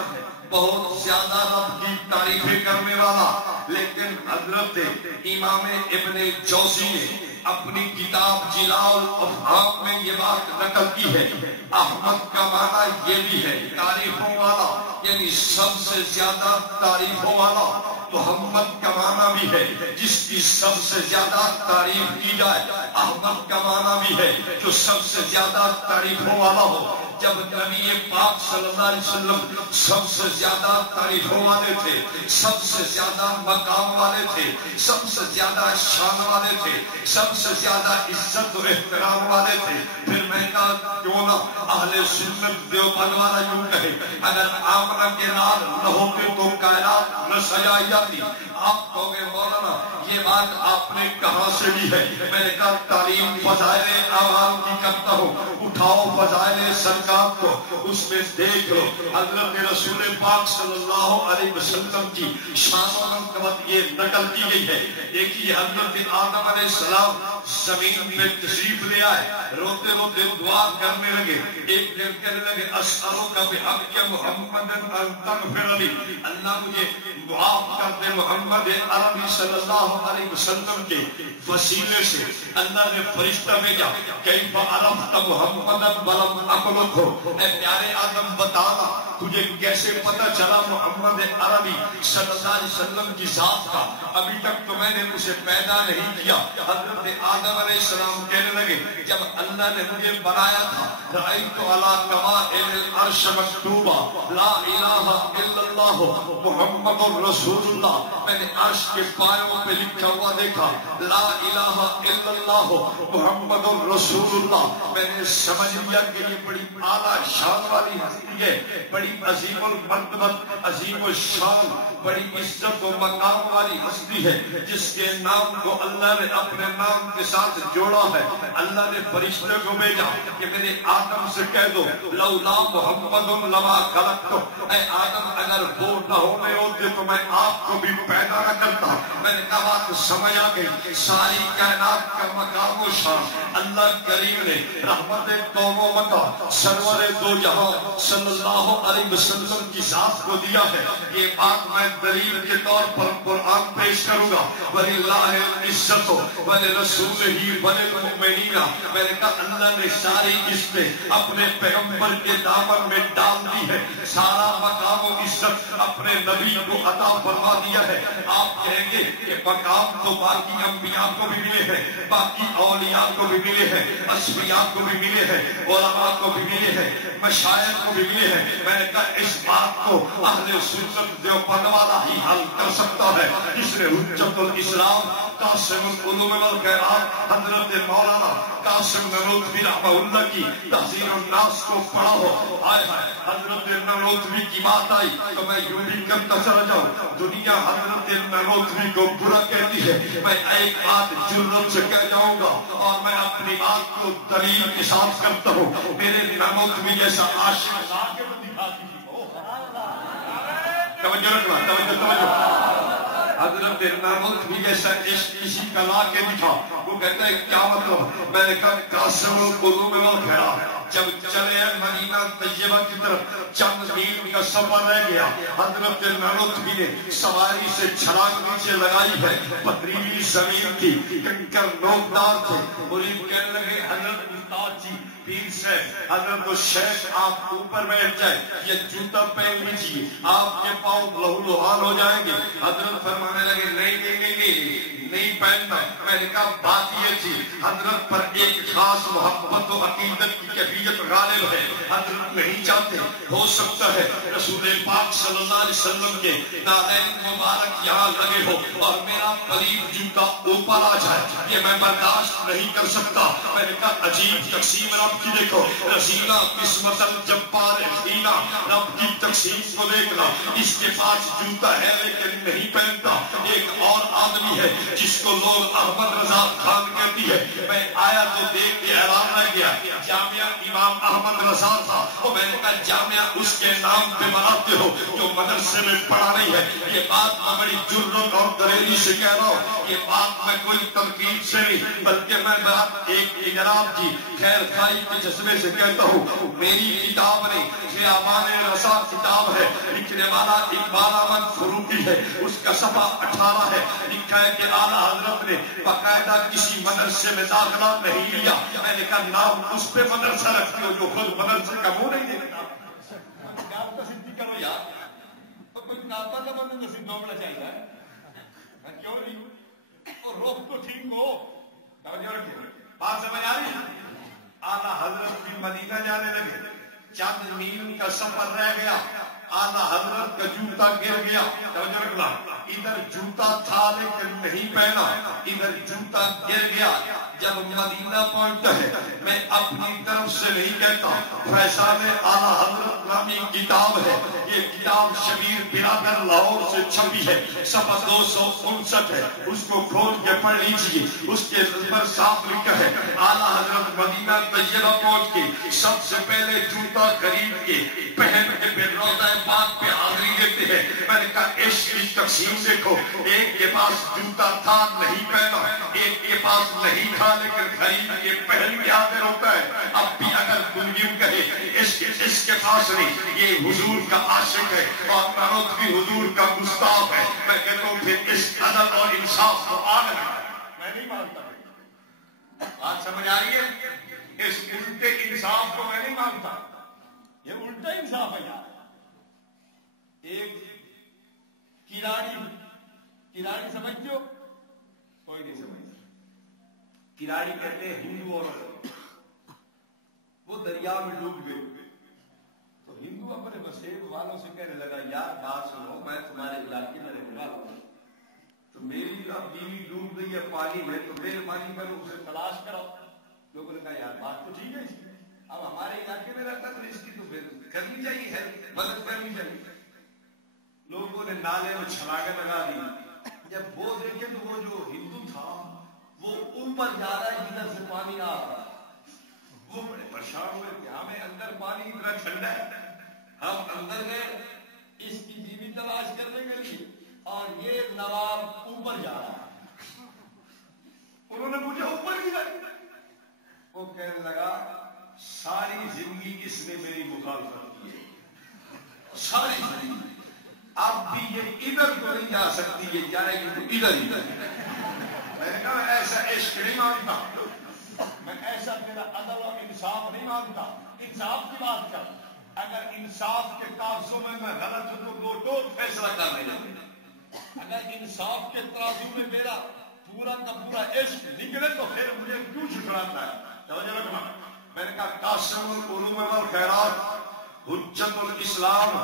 بہت زیادہ رب کی تعریفیں کرنے والا. لیکن حضرت امام ابن جوزی نے اپنی کتاب جلاء الافہام میں یہ بات نقل کی ہے. احمد کا معنی یہ بھی ہے تعریفوں والا، یعنی سب سے زیادہ تعریفوں والا. محمد کا معنی بھی ہے جس کی سب سے زیادہ تعریف کی جائے. احمد کا معنی بھی ہے جو سب سے زیادہ تعریفوں والا ہو. جب نبی پاک صلی اللہ علیہ وسلم سب سے زیادہ تعریفوں والے تھے، سب سے زیادہ مقام والے تھے، سب سے زیادہ شان والے تھے، سب سے زیادہ عزت و احترام والے تھے، پھر میں کہا کیوں نہ اہل سنت دیوبند والا یوں کہے اگر آمنہ کے نال نہ ہوتے تو کائنات نہ سجائی جاتی. آپ کہو گے مولانا یہ بات آپ نے کہاں سے لی ہے؟ میں نے کہا تعلیم فضائل اعمال کی کرتا ہوں. اٹھاؤ فضائل سرکار کو، اس میں دیکھ لو حضرت رسول پاک صلی اللہ علیہ وسلم کی شان و منقبت یہ نقل کی گئی ہے. دیکھیے حضرت آدم علیہ السلام زمین میں تشریف لے آئے، روتے روتے دعا کرنے لگے. ایک دن کہنے لگے اسألک بحق محمد ان تغفر لی، اللہ مجھے معاف کر دے محمد عربی صلی اللہ علیہ وسلم کے وسیلے سے. اللہ نے فرشتہ بھیجا کیف عرفت محمد ولم اخلقہ، اے پیارے آدم بتانا تجھے کیسے پتہ چلا محمد عربی صلی اللہ علیہ وسلم کی ذات کا، ابھی تک تو میں نے اسے پیدا نہیں کیا. حضرت آدم علیہ السلام کہنے لگے جب اللہ نے مجھے بنایا تھا رأیت علی قوائم العرش مکتوبہ لا الہ الا اللہ محمد رسول اللہ، میں نے عرش کے پایوں پہ لکھا ہوا دیکھا لا الہ الا اللہ محمد رسول اللہ. میں نے سمجھ لیا کہ یہ بڑی اعلیٰ شان والی ہستی ہے، بڑی بڑی عظیم المرتبت، عظیم الشان، بڑی عزت و مقام والی ہستی ہے جس کے نام کو اللہ نے اپنے نام کے ساتھ جوڑا ہے۔ اللہ نے فرشتے کو بھیجا کہ میرے آدم سے کہہ دو لولا محمد لما خلقت، اے آدم اگر وہ نہ ہونے ہوتے تو میں آپ کو بھی پیدا نہ کرتا۔ میں نے کہا بات سمجھ آ گئی، ساری کائنات کا مقام و شان اللہ کریم نے رحمت قوم و مکہ سرور دو جہاں صلی اللہ علیہ وسلم کی ذات کو دیا ہے۔ یہ بات میں دلیل کے طور پر قرآن پیش کروں گا، وَلِلَّهِ الْعِزَّةُ وَلِرَسُولِهِ وَلِلْمُؤْمِنِينَ۔ میں نے کہا اللہ نے ساری عزتیں اپنے پیغمبر کے دامن میں ڈال دی ہے، سارا مقام و عزت اپنے نبی کو عطا فرما دیا ہے۔ آپ کہیں گے کہ مقام تو باقی انبیاء کو بھی ملے ہیں، باقی اولیاء کو بھی ملے ہیں، اصفیاء کو بھی ملے ہیں، علماء کو بھی ملے ہیں، مشائخ کو بھی ملے ہیں۔ میں نے کہا اس بات کو اہل سنت دیوبند والا ہی حل کر سکتا ہے جس نے حجت الاسلام قاسم العلوم والخیرات حضرت مولانا قاسم نانوتوی رحمہ اللہ کی تحذیر الناس کو پڑھا ہو۔ آئے حضرت نانوتوی کی بات آئی تو میں یوں بھی کرتا چلا جاؤں، دنیا حضرت نانوتوی کو برا کہتی ہے، میں ایک بات جرت سے کہہ جاؤں گا اور میں اپنی بات کو دلیل کے ساتھ کرتا ہوں۔ میرے نانوتوی جیسا عاشق توجہ رکھنا، توجہ حضرت نانوتوی جیسا عشق کسی کا لا کے دکھا، وہ کہتا ہے کیا مطلب؟ میں نے کہا قاسم القلوب والخیرات جب چلے مدینہ طیبہ کی طرف چند میل کا سفر رہ گیا، حضرت نانوتوی نے سواری سے چھلانگ نیچے لگائی ہے، پتھریلی زمین کی، کنکر نوکدار تھے۔ مرید کہنے لگے حضرت استاد جی پیر سے حضرت الشیخ آپ اوپر بیٹھ جائے، یہ جوتا پہن لیجیے، آپ کے پاؤں لہو لہان ہو جائیں گے۔ حضرت فرمانے لگے نہیں پہنتا۔ میں نے کہا بات یہ تھی حضرت پر ایک خاص محبت و عقیدت کی کیفیت غالب ہے، حضرت نہیں چاہتے ہو سکتا ہے رسول پاک صلی اللہ علیہ وسلم کے نالین مبارک یہاں لگے ہو اور میرا قریب جوتا اوپر آ جائے، یہ میں برداشت نہیں کر سکتا۔ میں نے کہا عجیب تقسیم رب کی دیکھو، رسیلہ قسمت الجبار حینا، رب کی تقسیم کو دیکھنا، اس کے پاس جوتا ہے لیکن نہیں پہنتا۔ ایک اور آدمی ہے جس کو لوگ احمد رضا خان کہتی ہے، میں آیا تو دیکھ کے حیران رہ گیا، جامعہ امام احمد رضا تھا، اور میں نے کہا جامعہ اس کے نام پہ بناتے ہو جو مدرسے میں پڑھا نہیں ہے۔ یہ بات میں بڑی جرت اور دلیری سے کہہ رہا ہوں، یہ بات میں کوئی تنقید سے نہیں بلکہ میں بات ایک جناب کی خیر خائی کے جذبے سے کہتا ہوں۔ میری کتاب نہیں، خیامان رضا کتاب ہے، لکھنے والا اقبال احمد فروغی ہے، اس کا صفحہ 18 ہے، لکھا ہے کہ اعلیٰ حضرت نے باقاعدہ کسی مدرسے میں داخلہ نہیں لیا۔ میں نے کہا نام اس پہ مدرسہ رکھتے ہو جو خود مدرسے کا منہ نہیں دیکھتا۔ آپ کا سدھی کرو یار، تو کچھ ناپا کا بندہ جو سدھ ہونا چاہیے، کیوں نہیں؟ اور روک تو ٹھیک ہو، بات سمجھ آ رہی؟ اعلیٰ حضرت بھی مدینہ جانے لگے، چند میل کا سفر رہ گیا، اعلیٰ حضرت کا جوتا گر گیا۔ توجہ رکھنا، ادھر جوتا تھا لیکن نہیں پہنا، ادھر جوتا گر گیا۔ جب مدینہ پہنچتا ہے، میں اپنی طرف سے نہیں کہتا، فیضان اعلیٰ حضرت نامی کتاب ہے، یہ کتاب شبیر برادر لاہور سے چھپی ہے، صفحہ 259 ہے، اس کو کھول کے پڑھ لیجیے، اس کے پر صاف لکھا ہے اعلیٰ حضرت مدینہ طیبہ پہنچ کے سب سے پہلے جوتا خرید کے پہن کے پھر روضہ پاک پہ حاضری دیتے ہیں۔ میں نے کہا عشق کی تقسیم دیکھو، ایک کے پاس جوتا تھا نہیں پہنا، ایک کے پاس نہیں تھا لیکن خرید کے پہن کے حاضر ہوتا ہے۔ اب بھی اگر کوئی یوں کہے عشق اس کے پاس نہیں، یہ حضور کا عاشق ہے اور نانوتوی حضور کا گستاخ ہے، میں کہتا ہوں پھر اس عدل اور انصاف کو آگ لگا، میں نہیں مانتا۔ بات سمجھ آ رہی ہے؟ اس الٹے انصاف کو میں نہیں مانتا، یہ الٹا انصاف ہے یار۔ ایک کلاڑی سمجھتے ہو؟ کوئی نہیں سمجھتا۔ کلاڑی کہتے ہیں ہندو عورت، وہ دریا میں ڈوب گئی تو ہندو اپنے مسیب والوں سے کہنے لگا یار بات سنو، میں تمہارے علاقے میں رہنے والا ہوں، تو میری اب بیوی ڈوب گئی ہے پانی میں، تو میرے پانی پر اسے تلاش کرو۔ لوگوں نے کہا یار بات تو ٹھیک ہے، اب ہمارے علاقے میں رہتا تو اس کی تو پھر کرنی چاہیے ہے، مدد کرنی چاہیے. لوگوں نے نالے میں چھلاگے لگا دی. جب وہ دیکھے تو وہ جو ہندو تھا وہ اوپر جا رہا ہے جدھر سے پانی آ رہا ہے. وہ بڑے پریشان ہوئے کہ ہمیں اندر پانی اتنا ٹھنڈا ہے. ہم اندر گئے اس کی بیوی تلاش کرنے کے لیے اور یہ نواب اوپر جا رہا ہے. انہوں نے پوچھا اوپر کی جائے؟ وہ کہنے لگا ساری زندگی اس نے میری مخالفت کی ہے، ساری زندگی. اب بھی یہ ادھر تو نہیں جا سکتی، یہ جائے گی تو ادھر ہی. میں نے کہا ایسا عشق نہیں مانتا، میں ایسا تیرا عدل اور انصاف نہیں مانتا. انصاف کی بات کر، اگر انصاف کے کاغذوں میں غلط ہوں تو لوٹو فیصلہ کرنے لگے. اگر انصاف کے ترازو میں میرا پورا کا پورا عشق نکلے تو پھر مجھے کیوں چھٹراتا ہے؟ توجہ رکھنا. میں نے کہا قاسم العلوم والخیرات، حجت الاسلام،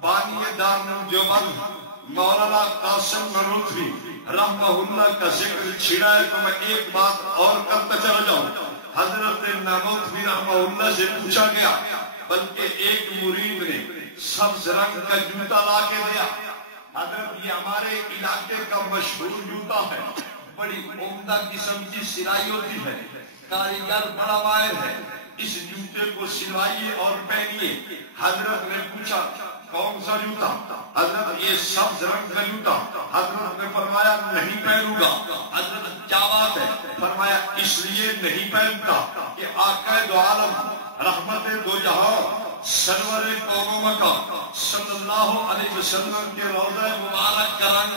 بانی دارالعلوم دیوبند مولانا قاسم نانوتوی رحمہ اللہ کا ذکر چھڑا ہے تو میں ایک بات اور کرتا چلا جاؤں. حضرت نانوتوی رحمہ اللہ سے پوچھا گیا، بلکہ ایک مرید نے سبز رنگ کا جوتا لا کے دیا. حضرت یہ ہمارے علاقے کا مشہور جوتا ہے، بڑی عمدہ قسم کی سلائی ہوتی ہے، کاریگر بڑا ماہر ہے، اس جوتے کو سلوائیے اور پہنیے. حضرت نے پوچھا کون سا جوتا؟ حضرت یہ سبز رنگ کا جوتا. حضرت نے فرمایا نہیں پہنوں گا. حضرت کیا بات ہے؟ فرمایا اس لیے نہیں پہنتا کہ آقا دو عالم رحمت دو جہاں سرور قوم مکہ صلی اللہ علیہ وسلم کے روضہ مبارک کا رنگ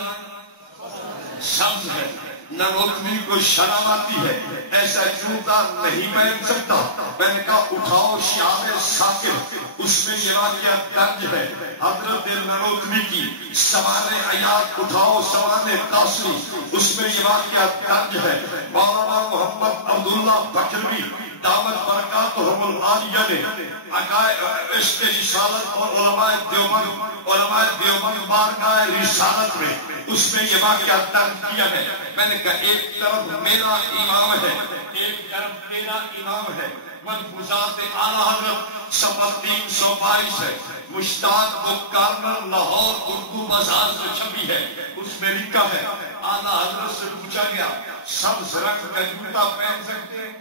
سبز ہے. نانوتوی کو شرم آتی ہے، ایسا جوتا نہیں پہن سکتا. میں نے کہا اٹھاؤ شعر ساکر، اس میں یہ واقعہ درج ہے. حضرت نانوتوی کی سوانح حیات اٹھاؤ سوانح قاسمی، اس میں یہ واقعہ درج ہے. مولانا محمد عبداللہ بکروی دعوت برکاتہم العالیہ نے عشق رسالت اور علماء دیوبند بارگاہ رسالت میں اس میں یہ واقعہ درج کیا ہے. میں نے کہا ایک طرف میرا امام ہے، ایک طرف میرا امام ہے. ملفوظات اعلیٰ حضرت صفحہ 322 ہے، مشتاق و کارنر لاہور اردو بازار سے چھپی ہے. اس میں لکھا ہے اعلیٰ حضرت سے پوچھا گیا سبز رنگ کا جوتا پہن سکتے ہیں؟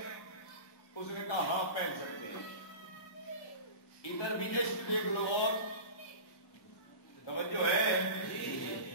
اس نے کہا ہاں پہن سکتے ہیں. ادھر بھی عشق دیکھ لو اور توجہ ہے،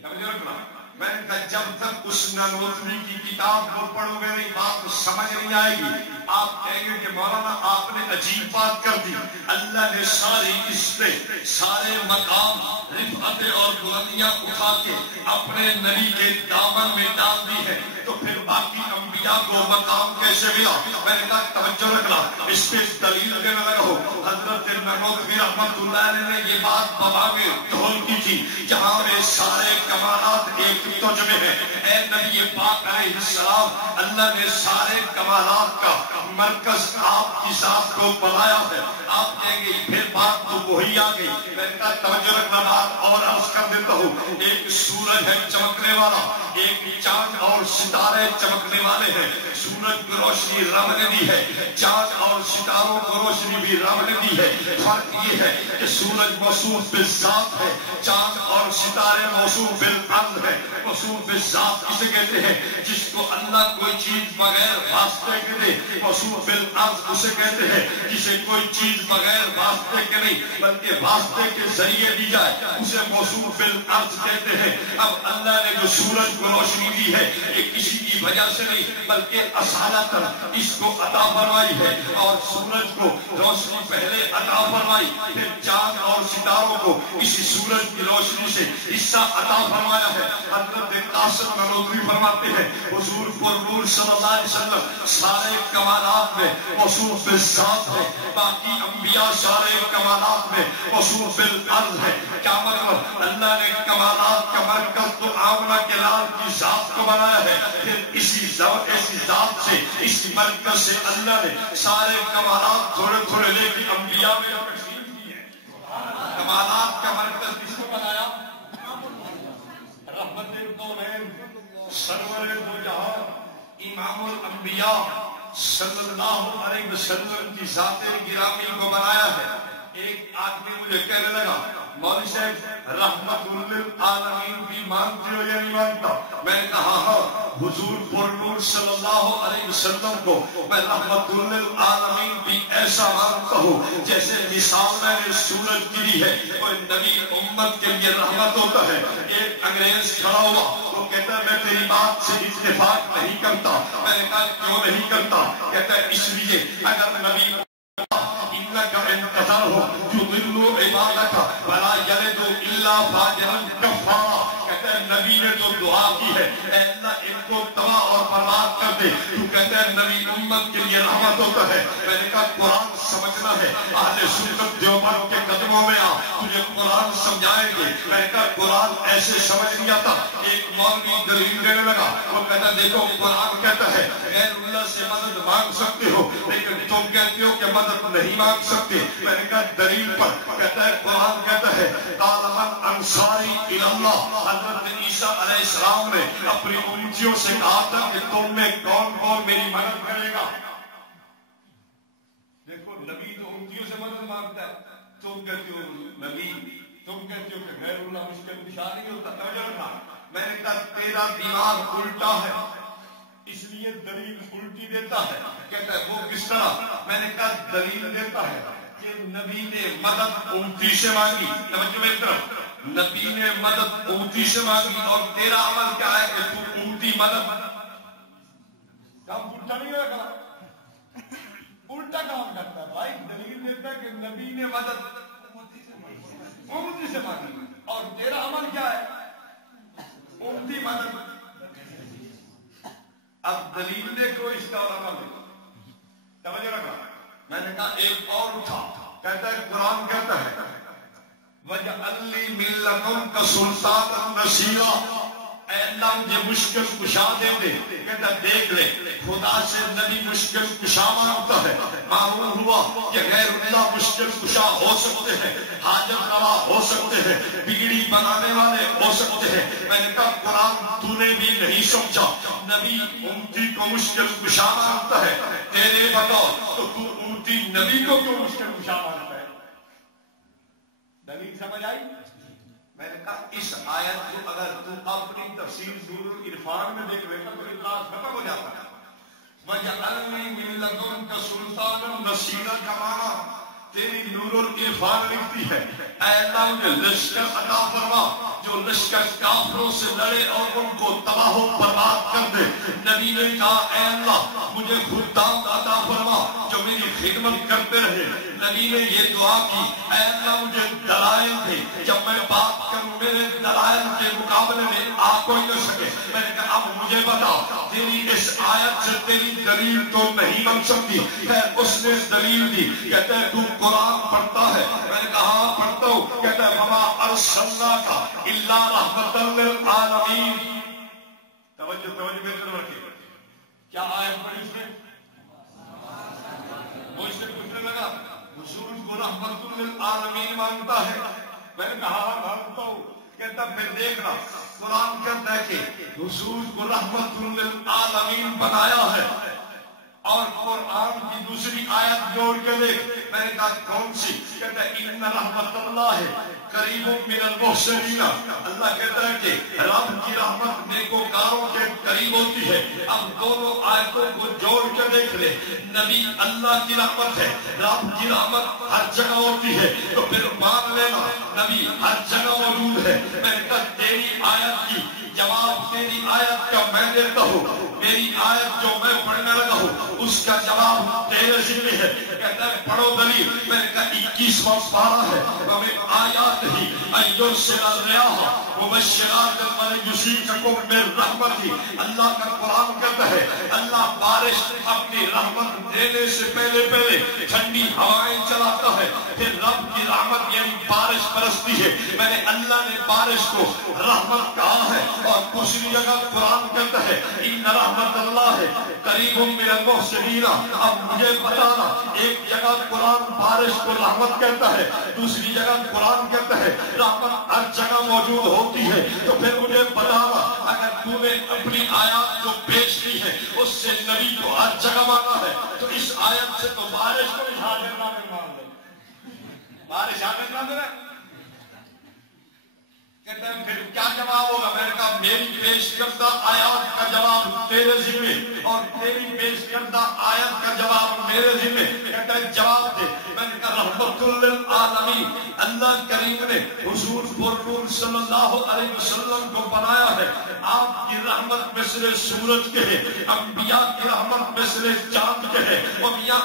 توجہ رکھنا. میں نے کہا جب تک اس نانوتوی کی کتاب کو پڑھو گے نہیں بات سمجھ نہیں آئے گی. آپ کہیں گے کہ مولانا آپ نے عجیب بات کر دی. اللہ نے ساری عزتیں، سارے مقام، رفعتیں اور بلندیاں اٹھا کے اپنے نبی کے دامن میں ڈال دی ہے، تو پھر باقی انبیاء کو مقام کیسے ملا؟ میں نے کہا توجہ رکھنا، اس پہ دلیل دینے لگا ہو. حضرت نانوتوی رحمت اللہ علیہ نے یہ بات بابا میں ڈھول کی تھی جہاں میں سارے کمالات ایک تجھ میں ہے. اے نبی پاک علیہ السلام، اللہ نے سارے کمالات کا مرکز آپ کی ذات کو بنایا ہے. آپ کہیں گے پھر بات تو وہی آ گئی. میں نے کہا توجہ رکھنا، بات اور عرض کر دیتا ہوں. ایک سورج ہے چمکنے والا، ایک چاند اور ستارے چمکنے والے ہیں. سورج کو روشنی رب نے دی ہے، چاند اور ستاروں کو روشنی بھی رب نے دی ہے. فرق یہ ہے کہ سورج موصوف بالذات ہے، چاند اور ستارے موصوف بالعدل ہے. موصوف بالذات اسے کہتے ہیں جس کو اللہ کوئی چیز بغیر واسطے کے دے. موصوف بالعدل اسے کہتے ہیں جسے کوئی چیز بغیر واسطے کے نہیں بلکہ واسطے کے ذریعے دی جائے، اسے موصوف بالعدل کہتے ہیں. اب اللہ نے جو سورج کو روشنی دی ہے یہ کسی کی وجہ سے نہیں بلکہ اصالتاً اس کو عطا فرمائی ہے. اور سورج کو روشنی پہلے عطا فرمائی، پھر چاند اور ستاروں کو اسی سورج کی روشنی سے حصہ عطا فرمایا ہے. حضرت قاسم نانوتوی فرماتے ہیں حضور پر صلی اللہ علیہ وسلم سارے کمالات میں موصوف بالذات ہے، باقی انبیاء سارے کمالات میں موصوف بالعدل ہے. کیا مطلب؟ اللہ نے کمالات کا مرکز تو آمنہ کے لال کی ذات کو بنایا ہے، پھر اسی ذات سے اسی مرکز سے اللہ نے سارے کمالات تھوڑے تھوڑے لے کے انبیاء میں تقسیم کی ہے. کمالات کا مرکز کس کو بنایا؟ رحمت الکونین، سرور دو جہاں، امام الانبیاء صلی اللہ علیہ وسلم کی ذات گرامی کو بنایا ہے. ایک آدمی مجھے کہنے لگا مولوی صاحب رحمت للعالمین بھی مانتے ہو یا نہیں مانتا؟ میں نے کہا ہاں حضور پرنور صلی اللہ علیہ وسلم کو میں رحمت للعالمین بھی ایسا مانتا ہوں جیسے مثال میں نے سورج گری ہے کوئی نبی امت کے لیے رحمت ہوتا ہے. ایک انگریز کھڑا ہوا وہ کہتا ہے میں تیری بات سے اتفاق نہیں کرتا. میں نے کہا کیوں نہیں کرتا؟ کہتا ہے اس لیے اگر نبی کا انتظار ہو یضل عبادک ولا یلد الا فاجرا کفارا. کہتا ہے نبی نے تو دعا کی ہے اے اللہ ان کو تباہ اور برباد کر دے. تو کہتا ہے نبی امت کے لیے رحمت ہوتا ہے. میں نے کہا قرآن سمجھنا ہے اہل سنت دیوبند کے قدموں میں آ تجھے قرآن سمجھائیں گے. میں نے کہا قرآن ایسے سمجھ نہیں آتا. ایک مولوی دلیل دینے لگا وہ کہتا دیکھو قرآن کہتا ہے غیر اللہ سے مدد مانگ سکتے ہو لیکن تم کہتے ہو کہ مدد نہیں مانگ سکتے. میں نے کہا دلیل پر. کہتا ہے قرآن کہتا ہے قال من انصاری الی اللہ. حضرت عیسیٰ علیہ السلام نے اپنی امتیوں سے کہا تھا کہ تم میں کون کون میری مدد کرے گا. دیکھو نبی تو امتیوں سے مدد مانگتا ہے. تم کہتے ہو نبی تم کہتے ہو کہ غیر اللہ مشکل کشا نہیں ہوتا. توجہ رکھنا. میں نے کہا تیرا دماغ الٹا ہے اس لیے دلیل الٹی دیتا ہے. کہتا ہے وہ کس طرح؟ میں نے کہا دلیل دیتا ہے کہ نبی نے مدد اونٹی سے مانگی. توجہ میری طرف. نبی نے مدد اونٹی سے مانگی اور تیرا عمل کیا ہے کہ تو اونٹی مدد کام الٹا نہیں ہوگا. الٹا کام کرتا ہے بھائی. دلیل دیتا ہے کہ نبی نے مدد اونٹی سے مانگی اور تیرا عمل کیا ہے اونٹی مدد. اب دلیل دیکھو اس کا عمل توجہ رکھا. میں نے کہا ایک اور اٹھا. کہتا ہے قرآن کہتا ہے وَجَعَلْ لِي مِن لَّدُنْكَ سُلْطَانًا نَصِيرًا. اے اللہ مجھے مشکل کشا دے دے. کہتا دیکھ لے خدا سے نبی مشکل کشا مانگتا ہے. معلوم ہوا کہ غیر اللہ مشکل کشا ہو سکتے ہیں حاجت روا ہو سکتے ہیں بگڑی بنانے والے ہو سکتے ہیں. میں نے کہا قرآن تو نے بھی نہیں سمجھا. نبی امتی کو مشکل کشا مانگتا ہے. تیرے بتاؤ تو تو امتی نبی کو کیوں مشکل کشا مانگتا ہے؟ دلیل سمجھ آئی؟ میں نے کہا اس آیت کو اگر تو اپنی تفسیر نور العرفان میں دیکھ لیتا تو اطلاع ختم ہو جاتا ہے. وَجَعَلْنِي مِن لَّدُنْكَ سُلْطَانًا نَصِيرًا کا معنی تیری نور العرفان لکھتی ہے اے اللہ مجھے لشکر عطا فرما جو لشکر کافروں سے لڑے اور ان کو تباہ و برباد کر دے. نبی نے کہا اے اللہ مجھے خدام عطا فرما جو میری خدمت کرتے رہے. نبی نے یہ دعا کی اے اللہ مجھے دلائل دے جب میں بات کروں میرے دلائل کے مقابلے میں آ کوئی نہ سکے. میں نے کہا اب مجھے بتا تیری اس آیت سے تیری دلیل تو نہیں بن سکتی. اس نے دلیل دی. کہتا ہے تو قرآن پڑھتا ہے؟ میں نے کہا ہاں پڑھتا ہوں. کہتا ہے وما ارسلناک الا رحمۃ للعالمین. توجہ میری طرف رکھیے. کیا آیت پڑھی اس نے؟ وہ اس سے پوچھنے لگا حضور کو رحمت للعالمین مانگتا ہے؟ میں نے کہا مانگتا ہوں. کہتا پھر دیکھنا قرآن کہتا ہے کہ حضور کو رحمت للعالمین بنایا ہے اور قرآن کی دوسری آیت جوڑ کے دیکھ. میں نے کہا کون سی؟ کہتا ہے ان رحمت اللہ قریب من المحسنین. اللہ کہتا ہے کہ رب کی رحمت نیکوکاروں کے قریب ہوتی ہے. اب دونوں آیتوں کو جوڑ کے دیکھ لے. نبی اللہ کی رحمت ہے رب کی رحمت ہر جگہ ہوتی ہے تو پھر مان لینا نبی ہر جگہ موجود ہے. میں نے کہا تیری آیت کی جواب تیری آیت کا میں دیتا ہوں. میری آیت جو میں پڑھنے لگا ہوں اس کا جواب تیرے ذمہ ہے. کہتا ہے پڑھو دلیل. میں نے کہا 21واں پارہ ہے ہمیں آیات ہی ایو سے الریاح مبشرات یصیبکم من رحمتی. اللہ کا قرآن کہتا ہے اللہ بارش اپنی رحمت دینے سے پہلے ٹھنڈی ہوائیں چلاتا ہے. پھر رب کی رحمت یعنی بارش برستی ہے. میں نے اللہ نے بارش کو رحمت کہا ہے اور دوسری جگہ قرآن کہتا کہتا ہے ان رحمت اللہ قریب من المحسنین. اب مجھے بتانا، ایک جگہ قرآن بارش کو رحمت کہتا ہے، دوسری جگہ قرآن کہتا ہے رحمت ہر جگہ موجود ہوتی ہے. تو پھر مجھے بتانا، اگر تو نے اپنی آیات جو پیش کی ہے اس سے نبی کو ہر جگہ مانا ہے تو اس آیت سے تو بارش کو حاضر ناظر مان لے. بارش حاضر ناظر ہے. کہتے ہیں پھر کیا جواب ہوگا؟ میں نے کہا میری پیش کردہ آیات کا جواب تیرے ذمے اور تیری پیش کردہ آیت کا جواب میرے ذمے. کہتا ہے جواب دے. میں نے کہا رحمت للعالمین، اللہ کریم نے حضور پرنور صلی اللہ علیہ وسلم کو بنایا ہے. آپ کی رحمت مثل سورج کے ہے، انبیاء کی رحمت مثل چاند کے ہے، اولیاء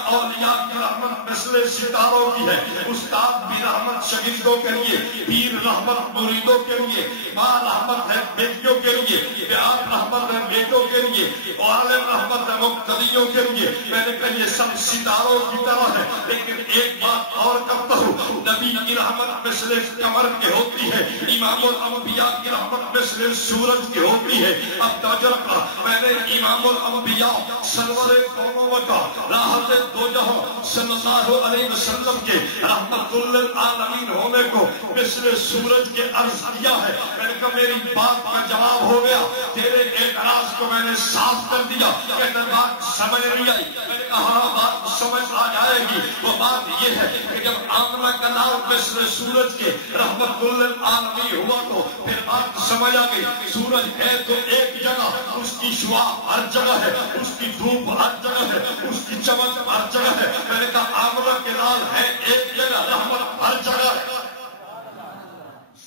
کی رحمت مثل ستاروں کی ہے. استاد بھی رحمت شاگردوں کے لیے، پیر رحمت مریدوں کے لیے، ماں رحمت ہے بیٹیوں کے لیے، پیار رحمت ہے بیٹوں کے لیے، عالم رحمت ہے مقتدیوں کے لیے. میں نے کہا یہ سب ستاروں کی طرح ہے. لیکن ایک بات اور کرتا ہوں، نبی کی رحمت مثل قمر کی ہوتی ہے، امام الانبیاء کی رحمت مثل سورج کی ہوتی ہے. اب توجہ رکھنا، میں نے امام الانبیاء سرور قوم وطا راحت دو جہاں صلی اللہ علیہ وسلم کے رحمت للعالمین ہونے کو مثل سورج کے عرض کیا ہے. میں نے کہا میری بات کا جواب ہو گیا، تیرے اعتراض کو میں نے صاف کر دیا. کہتے بات سمجھ نہیں آئی. میں نے کہا ہاں بات سمجھ آ جائے گی. وہ بات یہ ہے کہ جب آمنہ کا نام مثل سورج کے رحمت للعالمین ہوا تو پھر بات سمجھ آ گئی. سورج ہے تو ایک جگہ، اس کی شعاع ہر جگہ ہے، اس کی دھوپ ہر جگہ ہے، اس کی چمک ہر جگہ ہے. میں نے کہا آمنہ کے لال ہے ایک جگہ، رحمت ہر جگہ ہے.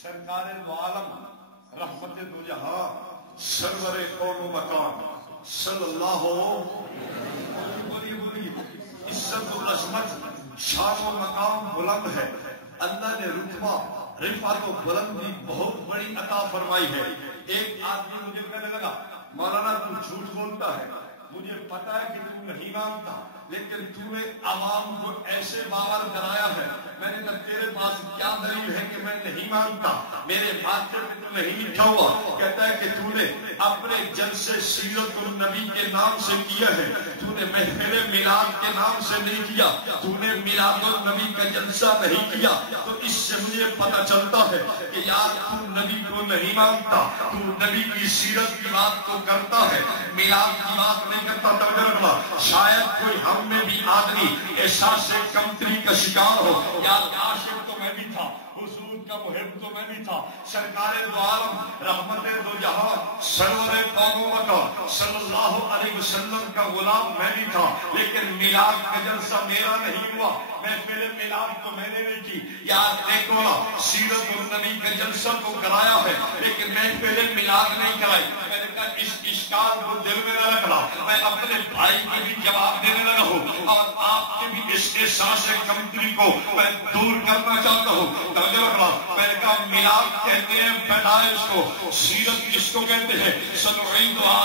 سرکار دو عالم رحمت دو جہاں سرور قوم و مکان صلی اللہ بولیے عزت و عظمت شان و مقام بلند ہے. اللہ نے رتبہ رفعت و بلندی بہت بڑی عطا فرمائی ہے. ایک آدمی مجھے کہنے لگا مولانا تو جھوٹ بولتا ہے، مجھے پتا ہے کہ تو نہیں مانتا لیکن تو نے عوام کو ایسے باور کرایا ہے. میں نے کہا تیرے پاس کیا دلیل ہے کہ میں نہیں مانتا؟ میرے بات پہ تو نہیں لکھا ہوا. کہتا ہے کہ تو نے اپنے جلسے سیرت النبی کے نام سے کیا ہے، تو نے محفل میلاد کے نام سے نہیں کیا، تو نے میلاد النبی کا جلسہ نہیں کیا. تو اس سے مجھے پتا چلتا ہے کہ یار تو نبی کو نہیں مانتا، تو نبی کی سیرت کی بات کو کرتا ہے، میلاد کی بات نہیں کرتا. توجہ رکھنا، شاید کوئی ہم میں بھی آدمی احساس کمتری کا شکار ہو. یار عاشق تو میں بھی تھا، حضور کا محب تو میں بھی تھا، سرکار دو عالم رحمت دو جہاں سرور قوم و مکان صلی اللہ علیہ وسلم کا غلام میں بھی تھا، لیکن میلاد کا جلسہ میرا نہیں ہوا، محفل میلاد تو میں نے نہیں کی. یاد دیکھو نا، سیرت النبی کا جلسہ تو کرایا ہے لیکن محفل میلاد نہیں کرائی. میں نے کہا اس اشکال کو دل میں نہ رکھنا. میں اپنے بھائی کے بھی جواب دینے لگا ہوں اور آپ کے بھی اس احساس کمتری کو میں دور کرنا چاہتا ہوں. توجہ رکھنا، میں نے کہا میلاد کہتے ہیں پیدائش کو، سیرت کس کو کہتے ہیں؟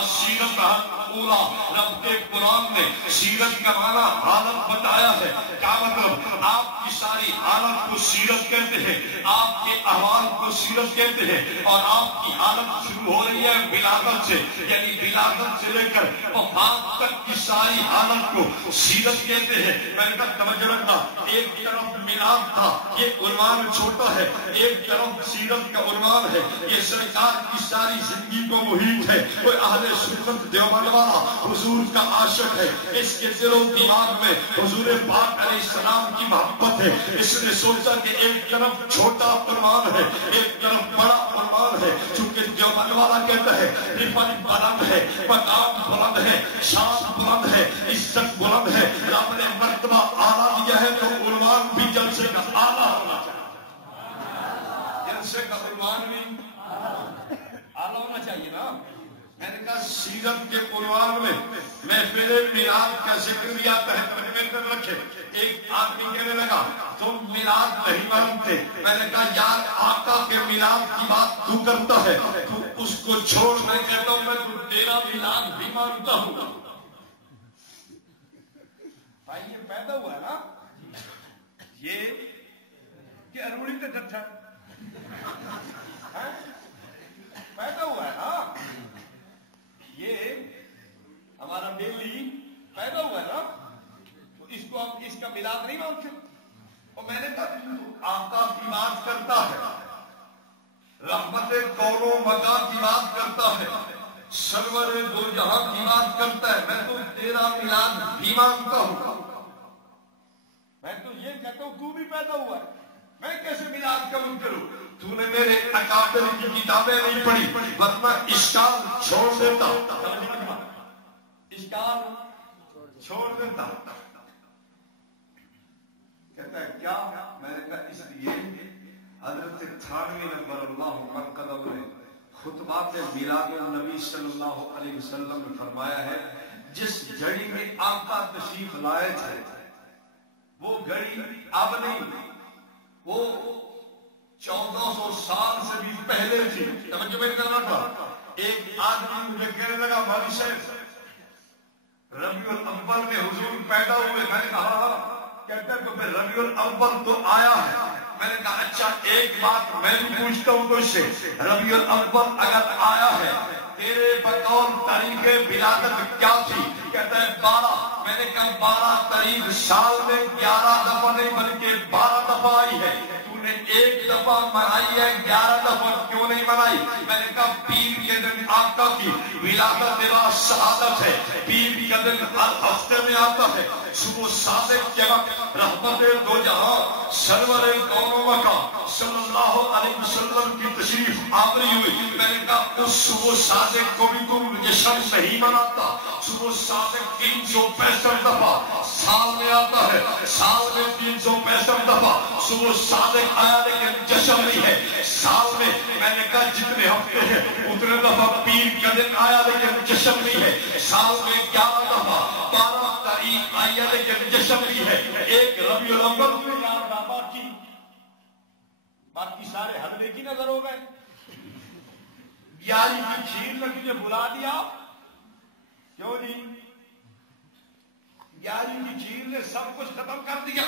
سیرت اولا. رب کے قرآن نے سیرت کا معنی حالت بتایا ہے. کیا مطلب؟ آپ کی ساری حالت کو سیرت کہتے ہیں، آپ کے احوال کو سیرت کہتے ہیں، اور آپ کی حالت شروع ہو رہی ہے ولادت سے، یعنی ولادت سے لے کر وفات تک کی ساری حالت کو سیرت کہتے ہیں. میں نے کہا توجہ رکھنا، ایک طرف میلاد تھا، یہ عنوان چھوٹا ہے، ایک طرف سیرت کا عنوان ہے. یہ سرکار کی ساری زندگی کو محیط ہے. کوئی اہل سنت دیوبند والا حضور کا عاشق ہے، اس کے دل و دماغ میں حضور پاک علیہ السلام کی محبت ہے. اس نے سوچا کہ ایک طرف چھوٹا عنوان ہے، ایک طرف بڑا عنوان ہے. چونکہ دیوبند والا کہتا ہے رفعت بلند ہے، مقام بلند ہے، شان بلند ہے، عزت بلند ہے. رب نے مرتبہ اعلیٰ دیا ہے تو عنوان بھی جلسے کا اعلیٰ ہونا چاہیے. جلسے کا عنوان بھی اعلیٰ ہونا چاہیے نا. میں نے کہا سیرت کے عنوان میں محفل میلاد کا ذکر بھی آتا ہے. رکھے ایک آدمی کہنے لگا تم میلاد نہیں مانتے. میں نے کہا یار آقا کے میلاد کی بات تو کرتا ہے، تو اس کو چھوڑ. میں کہتا ہوں میں تو تیرا میلاد بھی مانتا ہوں. بھائی یہ پیدا ہوا ہے نا، یہ کہ ارمڑی کا جتھا پیدا ہوا ہے نا، یہ کا میلاد نہیں مانتے؟ اور میں نے کہا آقا کی بات کرتا ہے، رحمت کون و مکان کی بات کرتا ہے، سرور دو جہاں کی بات کرتا ہے، میں تو تیرا میلاد بھی مانتا ہوں۔ میں تو یہ کہتا ہوں تو بھی پیدا ہوا ہے، میں کیسے میلاد قبول کروں؟ تو نے میرے اکابر کی کتابیں نہیں پڑھی، ورنہ اشکال چھوڑ دیتا، اشکال چھوڑ دیتا۔ کہتا ہے کیا؟ میں نے کہا اس لیے حضرت تھانوی نمبر اللہ مرکزم نے خطبات میلاد النبی صلی اللہ علیہ وسلم نے فرمایا ہے جس گھڑی میں آقا تشریف لائے تھے وہ گھڑی اب نہیں، وہ 1400 سال سے بھی پہلے تھی۔ توجہ میری طرف تھا۔ ایک آدمی مجھے کہنے لگا مولوی صاحب ربیع الاول میں حضور پیدا ہوئے، میں نے کہا کہتا ہے تو پھر ربیع الاول تو آیا ہے۔ میں نے کہا اچھا ایک بات میں بھی پوچھتا ہوں تو اس سے، ربیع الاول اگر آیا ہے تیرے بطور تاریخ ولادت کیا تھی؟ کہتا ہے 12۔ میں نے کہا 12 تاریخ سال میں 11 دفعہ نہیں بلکہ 12 دفعہ آئی ہے، تو نے ایک دفعہ منائی ہے، 11 دفعہ کیوں نہیں منائی؟ میں نے کہا پیر کے دن آقا کی ولادت میرا شہادت ہے، پیر کا دن ہر ہفتے میں آتا ہے، صبح صادق کے وقت رحمت دو جہاں سرور کون و مکان صلی اللہ علیہ وسلم کی تشریف آوری ہوئی۔ میں نے کہا اس صبح صادق کو بھی تم جشن نہیں مناتا؟ صبح صادق 365 دفعہ سال میں آتا ہے، سال میں 365 دفعہ صبح صادق آیا لیکن جشن نہیں ہے سال میں۔ میں نے کہا جتنے ہفتے ہیں اتنے دفعہ پیر کا دن آیا لیکن جشن نہیں ہے سال میں، 11 دفعہ 12 تاریخ آئی ہے لیکن جشن نہیں ہے۔ ایک ربیع الاول میں یاد آبا کی باقی سارے حلوے کی نظر ہو گئے۔ 11 کی کھیر میں تجھے بلا دیا کیوں نہیں؟ 11 کی کھیر نے سب کچھ ختم کر دیا۔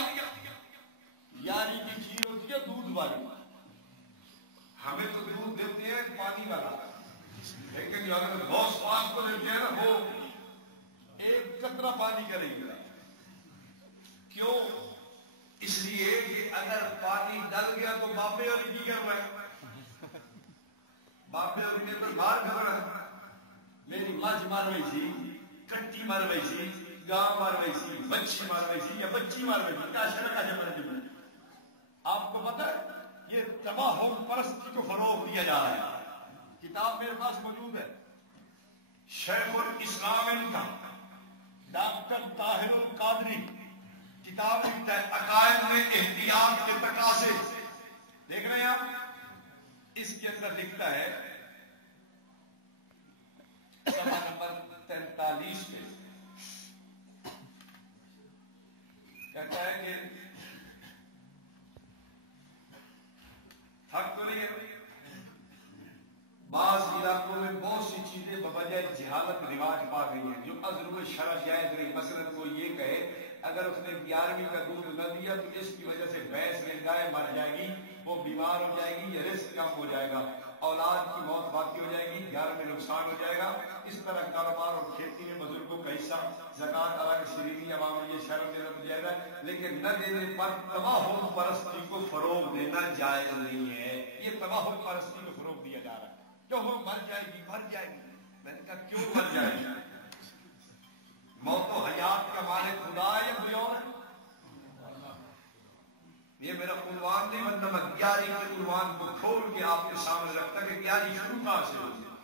11 کی کھیر ہوتی ہے دودھ والی، ہمیں تو دودھ دیتے ہیں پانی والا، لیکن اگر غوث پاک کو دیتے ہیں نا وہ ایک قطرہ پانی کرے گا۔ کیوں؟ اس لیے کہ اگر پانی ڈل گیا تو بابے اور کی کر رہا ہے، بابے اور کے تو باہر کر رہا ہے۔ میری مجھ مر رہی تھی، کٹی مر رہی تھی، گاں مر رہی تھی، بچی مر رہی تھی یا بچی مر رہی تھی، آپ کو پتہ ہے یہ تباہ پرستی کو فروغ دیا جا رہا ہے۔ کتاب میرے پاس موجود ہے، شیخ الاسلام ان کا ڈاکٹر طاہر القادری کتاب لکھتا ہے عقائد میں احتیاط کے تقاضے، دیکھ رہے ہیں آپ؟ اس کے اندر لکھتا ہے صفحہ نمبر 43 پہ، کہتا ہے کہ حق تو نہیں ہے، بعض علاقوں میں بہت سی چیزیں بوجہ جہالت رواج پا گئی ہیں جو ازرب شرع جائز نہیں۔ مثلا کوئی یہ کہے اگر اس نے 11ویں کا دودھ نہ دیا تو اس کی وجہ سے بھینس میں گائے مر جائے گی، وہ بیمار ہو جائے گی، یہ رزق کم ہو جائے گا، اولاد کی موت باقی ہو جائے گی، گھر میں نقصان ہو جائے گا۔ اس طرح کاروبار اور کھیتی میں بزرگوں کا حصہ زکات ادا شریعی عوام یہ شرم دینا تو جائز ہے، لیکن نہ دینے پر تباہ پرستی کو فروغ دینا جائز نہیں ہے۔ یہ تباہ پرستی کو فروغ دیا جا رہا ہے، جو وہ مر جائے گی مر جائے گی۔ میں نے کہا کیوں مر جائے گی؟ موت و حیات کا مالک خدا ہے یا کوئی اور ہے؟ یہ میرا عنوان نہیں بنتا، میں 11 کے عنوان کو کھول کے آپ کے سامنے رکھتا کہ 11 شروع کہاں سے ہوتی ہے۔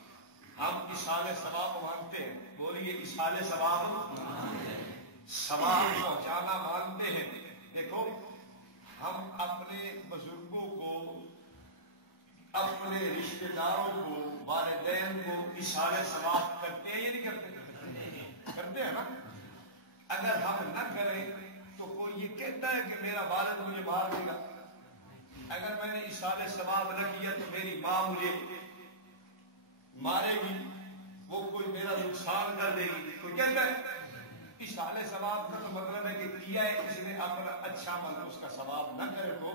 ہم اصحال ثواب مانتے ہیں، بولیے اصحال ثواب، ثواب پہنچانا مانتے ہیں۔ دیکھو ہم اپنے بزرگوں کو، اپنے رشتہ داروں کو، والدین کو اصحال ثواب کرتے ہیں یا نہیں کرتے؟ کرتے ہیں نا۔ اگر ہم نہ کریں تو کوئی یہ کہتا ہے کہ میرا والد مجھے مار دے گا، اگر میں نے اصحال ثواب نہ کیا تو میری ماں مجھے مارے گی، وہ کوئی میرا نقصان کر دے گی۔ کوئی کہتا ہے اصحال ثواب کا تو مطلب ہے کہ کیا ہے اس نے اپنا اچھا مطلب اس کا ثواب نہ کرے تو،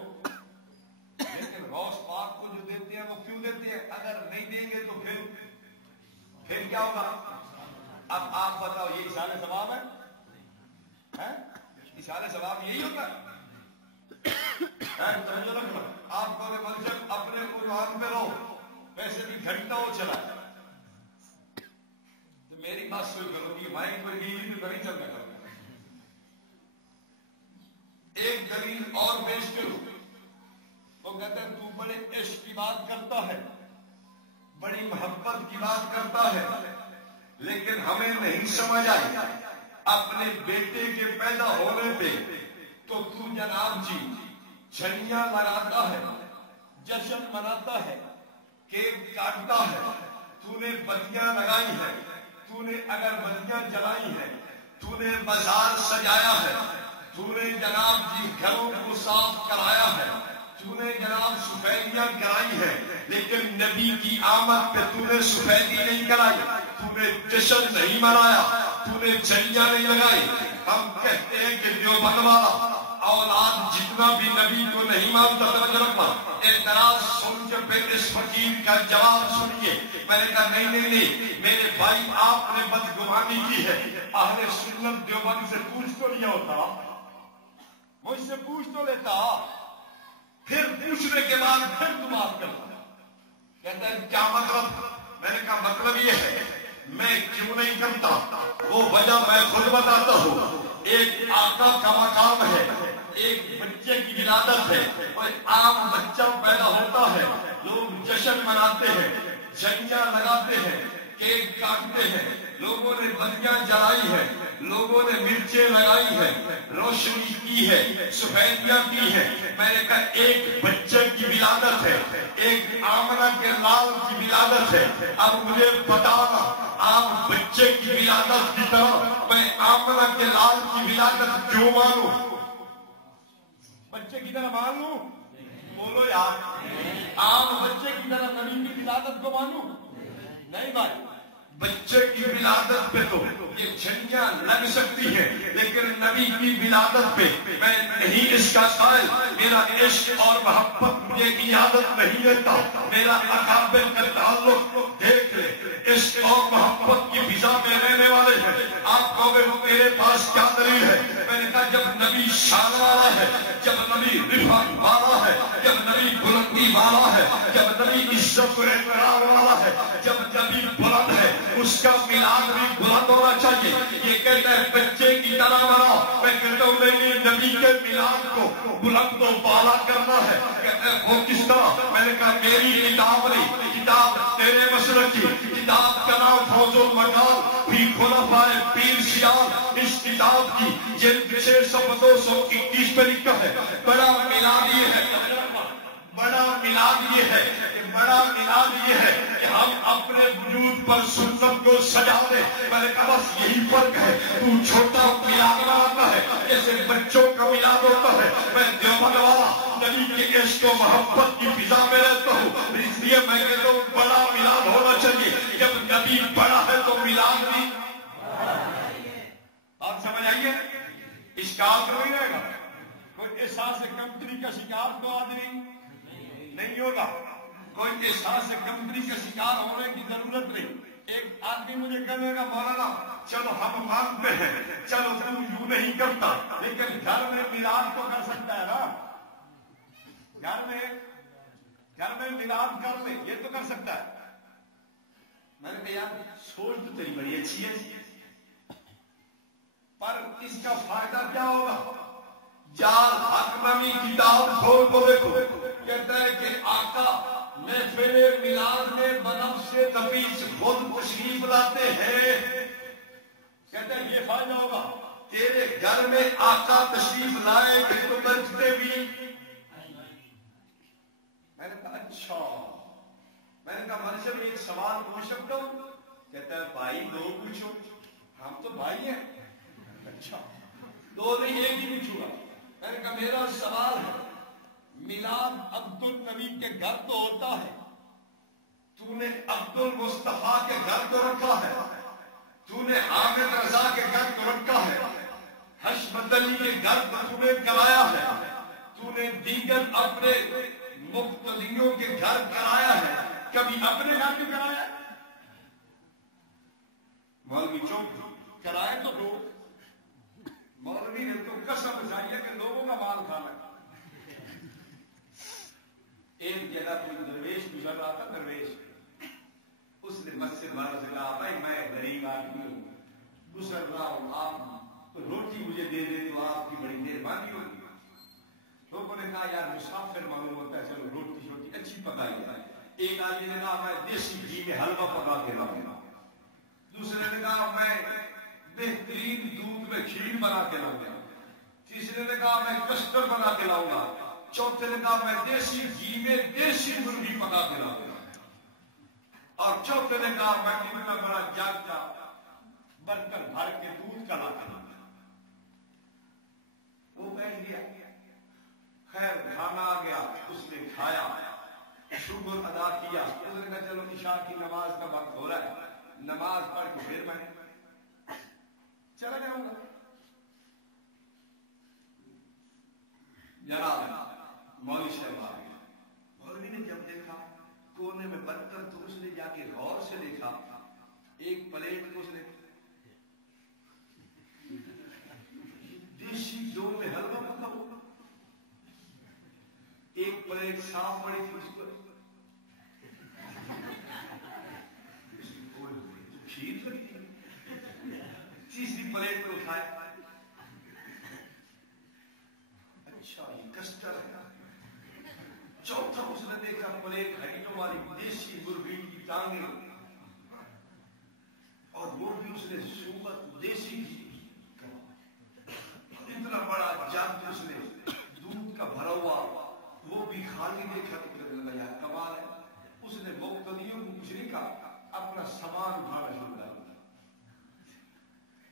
لیکن غوث پاک کو جو دیتے ہیں وہ کیوں دیتے ہیں؟ اگر نہیں دیں گے تو پھر کیا ہوگا؟ اب آپ بتاؤ یہ اصحال ثواب ہے؟ اشارے ثواب یہی ہوتا ہے. آپ کو منصب اپنے قرآن پہ رہو، ویسے بھی گھنٹہ وہ چلا ہے. تو میری بات سن کرو کہ مائنڈ پر گیلی بھی نہیں چلنا کرو. ایک دلیل اور پیش کرو. وہ کہتے ہیں تو بڑے عشق کی بات کرتا ہے، بڑی محبت کی بات کرتا ہے، لیکن ہمیں نہیں سمجھ آئی اپنے بیٹے کے پیدا ہونے پہ تو جناب جی چھڑیاں لگاتا ہے، جشن مناتا ہے، کیک کاٹتا ہے. تو نے بتیاں لگائی ہے، تو نے اگربتیاں جلائی ہے، تو نے بازار سجایا ہے، تو نے جناب جی گھروں کو صاف کرایا ہے، تو نے جناب سفیدیاں کرائی ہے، لیکن نبی کی آمد پہ تو نے سفیدی نہیں کرائی، تو نے جشن نہیں منایا، تو نے چھڑیاں نہیں لگائی. ہم کہتے ہیں کہ دیوبند والا اولاد جتنا بھی نبی کو نہیں مانتا، توجہ رکھنا. اعتراض سن کے پھر اس فقیر کا جواب سنیے. میں نے کہا نہیں میرے بھائی آپ نے بدگمانی کی ہے. اہل سنت دیوبند سے پوچھ تو لیا ہوتا، مجھ سے پوچھ تو لیتا، پھر پوچھنے کے بعد پھر تم بات کرتا. کہتا ہے کیا مطلب؟ میں نے کہا مطلب یہ ہے میں کیوں نہیں کرتا، وہ وجہ میں خود بتاتا ہوں. ایک آقا کا مقام ہے، ایک بچے کی ولادت ہے، کوئی عام بچہ پیدا ہوتا ہے، لوگ جشن مناتے ہیں، چھڑیاں لگاتے ہیں، کیک کاٹتے ہیں، لوگوں نے بتیاں جلائی ہے، لوگوں نے مرچیں لگائی ہے، روشنی کی ہے، سفیدیاں کی ہے. میں نے کہا ایک بچے کی ولادت ہے، ایک آمنہ کے لال کی ولادت ہے. اب مجھے بتانا آپ بچے کی ولادت کی طرح میں آمنہ کے لال کی ولادت کیوں مانوں؟ بچے کی طرح مان لوں؟ بولو یار. عام بچے کی طرح نبی کی ولادت کو مانوں؟ نہیں بھائی. بچے کی ولادت پہ تو یہ چھڑیاں لگ سکتی ہیں، لیکن نبی کی ولادت پہ میں نہیں اس کا قائل. میرا عشق اور محبت مجھے اجازت نہیں دیتا. میرا اکابر کا تعلق دیکھ لے، عشق اور محبت کی فضا میں رہنے والے ہیں. آپ کہو گے میرے پاس کیا دلیل ہے؟ میں نے کہا جب نبی شان والا ہے، جب نبی رفعت والا ہے، جب نبی بلندی والا ہے، جب نبی عزت و احترام والا ہے، جب نبی بلند ہے، اس کا میلاد بھی بلند ہونا چاہیے. یہ کہتا ہے بچے کی طرح مناؤ. میں کہتا ہوں نہیں، نبی کے میلاد کو بلند و بالا کرنا ہے. کہتا ہے وہ کس طرح؟ میں نے کہا میری کتاب نہیں، کتاب تیرے مسلک کی کتاب کا نام فوز المقام فی خلفائے پیر سیال. اس کتاب کی جلد 600-221 پہ لکھا ہے بڑا میلاد یہ ہے، بڑا میلاد یہ ہے، بڑا میلاد یہ ہے کہ ہم اپنے وجود پر سنت کو سجا دیں. میں نے کہا بس یہی فرق ہے. تو چھوٹا میلاد مناتا ہے جیسے بچوں کا میلاد ہوتا ہے. میں دیوبند والا نبی کے عشق و محبت کی فضا میں رہتا ہوں، اس لیے میں کہتا ہوں بڑا میلاد ہونا چاہیے. جب نبی بڑا ہے تو میلاد بھی. آپ سمجھ آئیے؟ اشکال تو نہیں رہے گا. کوئی احساس کمتری کا شکار تو آدمی نہیں ہوگا، کوئی احساس کمتری کا شکار ہونے کی ضرورت نہیں. ایک آدمی مجھے کہنے کا مولانا چلو ہم مانتے ہیں، چلو تم یوں نہیں کرتا، لیکن گھر میں میلاد تو کر سکتا ہے نا. گھر میں میلاد کر لے، یہ تو کر سکتا ہے. میں نے کہا یار سوچ تو تیری بڑی اچھی ہے، پر اس کا فائدہ کیا ہوگا؟ جال حکممی کتاب کھول کو دیکھو. کہتا ہے کہ آقا محفل میلاد میں بنفس تفیض خود تشریف لاتے ہیں. کہتا ہے یہ فائدہ ہوگا تیرے گھر میں آقا تشریف لائے کہ تو بچتے بھی. میں نے کہا اچھا. میں نے کہا منصب ایک سوال پوچھ سکتا ہوں؟ کہتا ہے بھائی دو پوچھو. ہم تو بھائی ہیں. اچھا دو نہیں ایک ہی پوچھوں گا. میں نے کہا میرا سوال ہے میلاد عبد النبی کے گھر تو ہوتا ہے، تو نے عبد المصطفیٰ کے گھر تو رکھا ہے، تو نے حامد رضا کے گھر تو رکھا ہے، حشمت علی کے گھر تو نے کرایا ہے، تو نے دیگر اپنے مقتدیوں کے گھر کرایا ہے، کبھی اپنے گھر کیوں کرایا؟ مولوی چوک کرائے تو دو. مولوی نے تو قسم اٹھائی ہے کہ لوگوں کا مال کھانا ہے. ایک جگہ کوئی درویش گزر رہا تھا. درویش اس نے مسجد والوں سے کہا بھائی میں غریب آدمی ہوں, گزر رہا ہوں, آپ روٹی مجھے دے دے تو آپ کی بڑی مہربانی ہوگی. لوگوں نے کہا یار مسافر معلوم ہوتا ہے, چلو روٹی چھوٹی اچھی پکائی جائے. ایک آدمی نے کہا میں دیسی گھی میں حلوہ پکا کے لاؤں گا. دوسرے نے کہا میں بہترین دودھ میں کھیر بنا کے لاؤں گا. تیسرے نے کہا میں کسٹرڈ بنا کے لاؤں گا. چوتھے نے کہا میں دیسی گھی میں دیسی مرغی پکا کے لاؤں گا. اور چوتھے نے کہا میں اتنا بڑا جگ کا برتن بھر کے دودھ کا لا کے لاؤں گا. وہ بیٹھ گیا. خیر کھانا آ گیا, اس نے کھایا, شکر ادا کیا. اس نے کہا چلو عشاء کی نماز کا وقت ہو رہا ہے, نماز پڑھ کے پھر میں چلا جاؤں گا. جناب مولوی صاحب آ گیا. مولوی نے جب دیکھا کونے میں برتن تو اس نے جا کے غور سے دیکھا. ایک پلیٹ کو اس نے دیسی گھیو میں حلوہ پکا ہوا, ایک پلیٹ صاف پڑی تھی اس پر کھیر لگی تھی. تیسری پلیٹ کو اٹھایا, اچھا یہ کسٹرڈ ہے. چوتھا اس نے دیکھا پلیٹ ہڈیوں والی دیسی مرغی کی ٹانگیں, اور وہ بھی اس نے صورت دیسی کی. اتنا بڑا جگ اس نے دودھ کا بھرا ہوا, وہ بھی خالی دیکھا تو لگا یار کمال ہے. اس نے مقتدیوں کو کچھ نہیں کہا, اپنا سامان اٹھانا شروع کر دیا.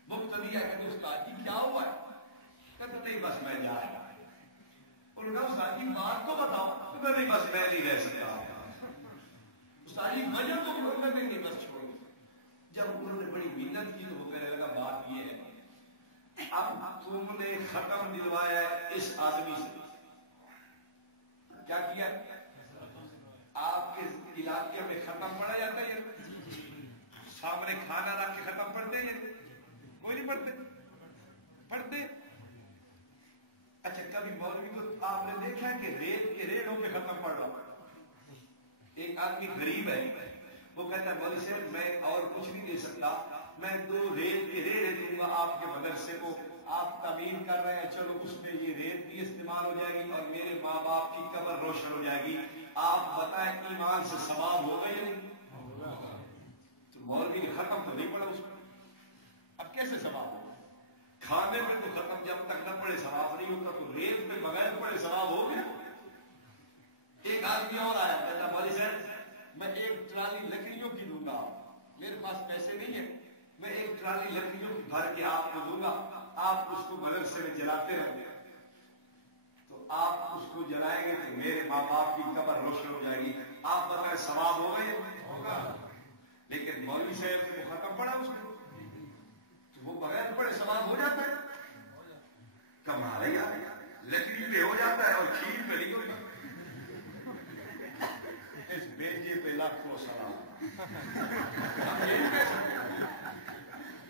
مقتدی ہے کہ استاد جی کیا ہوا ہے؟ کہتے نہیں بس میں جا رہا. انہوں نے کہا استاد جی بات تو بتاؤ. کہتے نہیں بس میں نہیں رہ سکتا. استاد جی وجہ تو میں نہیں بس چھوڑ. جب انہوں نے بڑی محنت کی تو وہ کہنے لگا بات یہ ہے اب تم نے ختم دلوایا ہے اس آدمی سے. کیا کیا آپ کے علاقے میں ختم پڑا جاتا ہے, سامنے کھانا رکھ کے ختم پڑھتے ہیں, کوئی نہیں پڑھتے. اچھا کبھی مولوی کو آپ نے دیکھا کہ ریت کے ریڑوں پہ ختم پڑ رہا. ایک آدمی غریب ہے, وہ کہتا ہے مولوی صاحب میں اور کچھ نہیں دے سکتا, میں 2 ریت کے ریڑے دوں گا آپ کے مدرسے کو, آپ تعمیر کر رہے ہیں, چلو اس میں یہ ریت بھی استعمال ہو جائے گی اور میرے ماں باپ کی قبر روشن ہو جائے گی. آپ بتائیں ایمان سے ثواب ہوگا یا نہیں؟ تو مولوی نے ختم تو نہیں پڑا اس کو, اب کیسے ثواب ہوگا؟ کھانے میں تو ختم جب تک نہ پڑے ثواب نہیں ہوتا, تو ریت میں بغیر پڑے ثواب ہو گیا. ایک آدمی اور آیا, کہتا مولوی صاحب میں 1 ٹرالی لکڑیوں کی دوں گا, میرے پاس پیسے نہیں ہیں, میں 1 ٹرالی لکڑیوں کی بھر کے آپ کو دوں گا, آپ اس کو مدرسے میں جلاتے رہیں. تو آپ اس کو جلائیں گے تو میرے ماں باپ کی قبر روشن ہو جائے گی. آپ بتائیں ثواب ہوگا یا ہوگا؟ لیکن مولوی صاحب کو ختم پڑا اس کو, تو وہ بغیر پڑے ثواب ہو جاتا ہے. کمال ہے یار, لکڑی پہ ہو جاتا ہے اور کھیر پہ نہیں ہوتا. اس بیجے پہ لاکھوں سلام.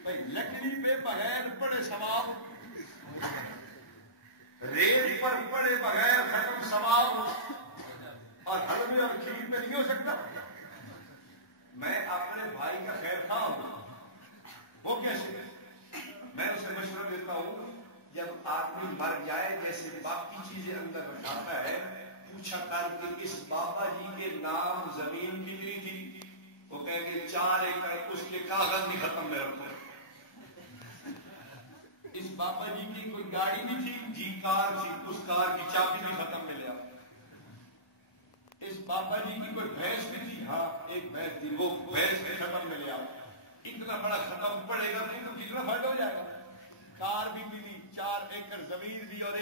بھائی لکڑی پہ بغیر پڑے ثواب, ریت پر پڑے بغیر ختم ثواب, اور حلوے اور کھیر پہ نہیں ہو سکتا. میں اپنے بھائی کا خیر خواہ ہوں, وہ کیسے؟ میں اسے مشورہ دیتا ہوں جب آدمی مر جائے جیسے باقی چیزیں اندر رکھاتا ہے, پوچھا کر کہ اس بابا جی کے نام زمین کتنی تھی؟ وہ کہیں گے 4 ایکڑ. اس کے کاغذ بھی ختم میں رکھو. اس بابا جی کی کوئی گاڑی بھی تھی, جی کار تھی, اس کار کی چابی بھی ختم میں لیا. اس بابا جی کی کوئی بھینس بھی تھی, ہاں ایک بھینس تھی, وہ بھینس بھی ختم میں لیا. اتنا بڑا ختم پڑے گا تو کتنا فرق ہو جائے گا. کار بھی ملی, 4 ایکڑ زمین بھی, اور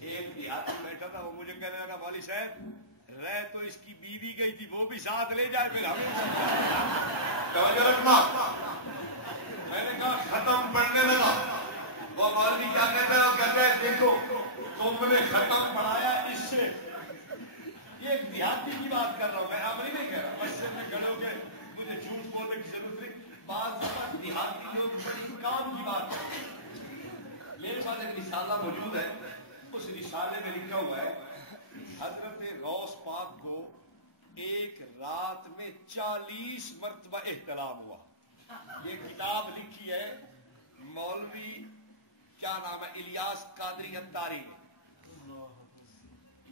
ایک دیہاتی بیٹھا تھا, وہ مجھے کہنے لگا مولوی صاحب رہ تو اس کی بیوی گئی تھی, وہ بھی ساتھ لے جائے پھر ہمیں. میں نے کہا ختم پڑھنے لگا. وہ مولوی کیا کہتا ہے؟ وہ کہتا ہے دیکھو تم نے ختم پڑھایا اس سے. یہ ایک دیہاتی کی بات کر رہا ہوں, میں عملی نہیں کہہ رہا. مسجد میں کھڑے ہو کے مجھے جھوٹ بولنے کی ضرورت نہیں. بعض دیہاتی لوگ بڑی کام کی بات کرتے ہیں. میرے پاس ایک رسالہ موجود ہے، اس رسالے میں لکھا ہوا ہے حضرت غوث پاک کو ایک رات میں 40 مرتبہ احترام ہوا. یہ کتاب لکھی ہے مولوی کیا نام ہے الیاس قادری اتاری نے.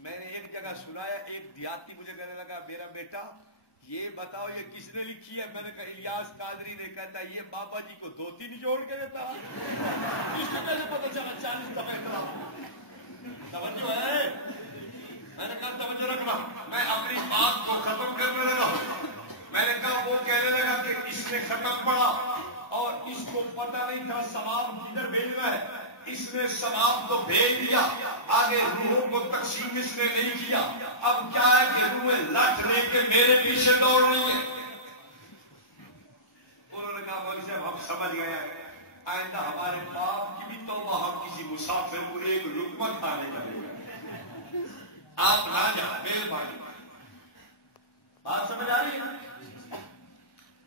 میں نے ایک جگہ سنایا، ایک دیہاتی مجھے کہنے لگا میرا بیٹا یہ بتاؤ یہ کس نے لکھی ہے؟ میں نے کہا الیاس قادری نے. کہتا ہے یہ بابا جی کو دھوتی نہیں جوڑ کے دیتا. اس سے پہلے پتہ چلا 40 دفعہ احترام. توجہ ہے؟ میں نے کہا توجہ رکھنا. میں اپنی بات کو ختم کرنے لگا. میں نے کہا وہ کہنے لگا کہ اس نے ختم پڑھا اور اس کو پتہ نہیں تھا ثواب کدھر بھیجنا ہے. اس نے ثواب تو بھیج دیا، آگے روحوں کو تقسیم اس نے نہیں کیا. اب کیا ہے کہ روحیں لٹ لے کے میرے پیچھے دوڑ رہی ہیں. انہوں نے کہا مولوی صاحب ہم سمجھ گئے ہیں، آئندہ ہمارے باپ کی بھی توبہ ہم کسی مسافر کو ایک لقمہ کھانے کا لے گا. آپ نہ جائیں، مہربانی. بات سمجھ آ رہی ہے؟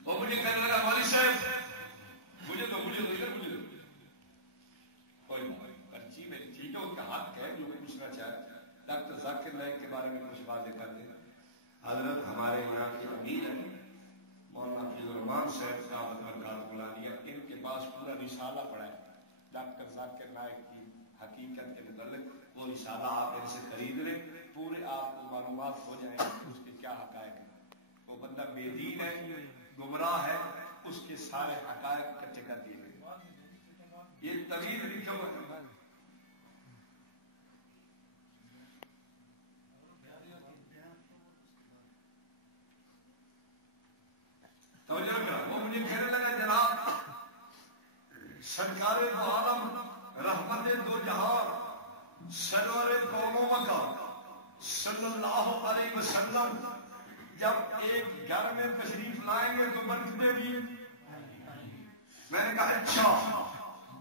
وہ مجھے کہنے لگا مولوی صاحب مجھے تو کوئی پرچی میری ٹھیک ہے، ان کا حق ہے جو پوچھنا چاہے. ڈاکٹر ذاکر نائک کے بارے میں کچھ باتیں کرتے ہیں. حضرت ہمارے یہاں کے امیر ہیں مولانا فضل الرحمان صاحب دعوت برکات بلانیہ، ان کے پاس پورا رسالہ پڑا ہے ڈاکٹر ذاکر نائک کی حقیقت کے متعلق. وہ رسالہ آپ ان سے خرید لیں، پورے آپ کو معلومات ہو جائیں کہ اس کے کیا حقائق ہیں. وہ بندہ بے دین ہے، گمراہ ہے، اس کے سارے حقائق اکٹھے کر دیے گئے. یہ طویل لکھا ہوا ہے. وہ مجھے کہنے لگا جناب سرکار دو عالم رحمت دو جہان سرور قوم و مکان صلی اللہ علیہ وسلم جب ایک گھر میں تشریف لائیں گے تو برکتیں بھی. میں نے کہا اچھا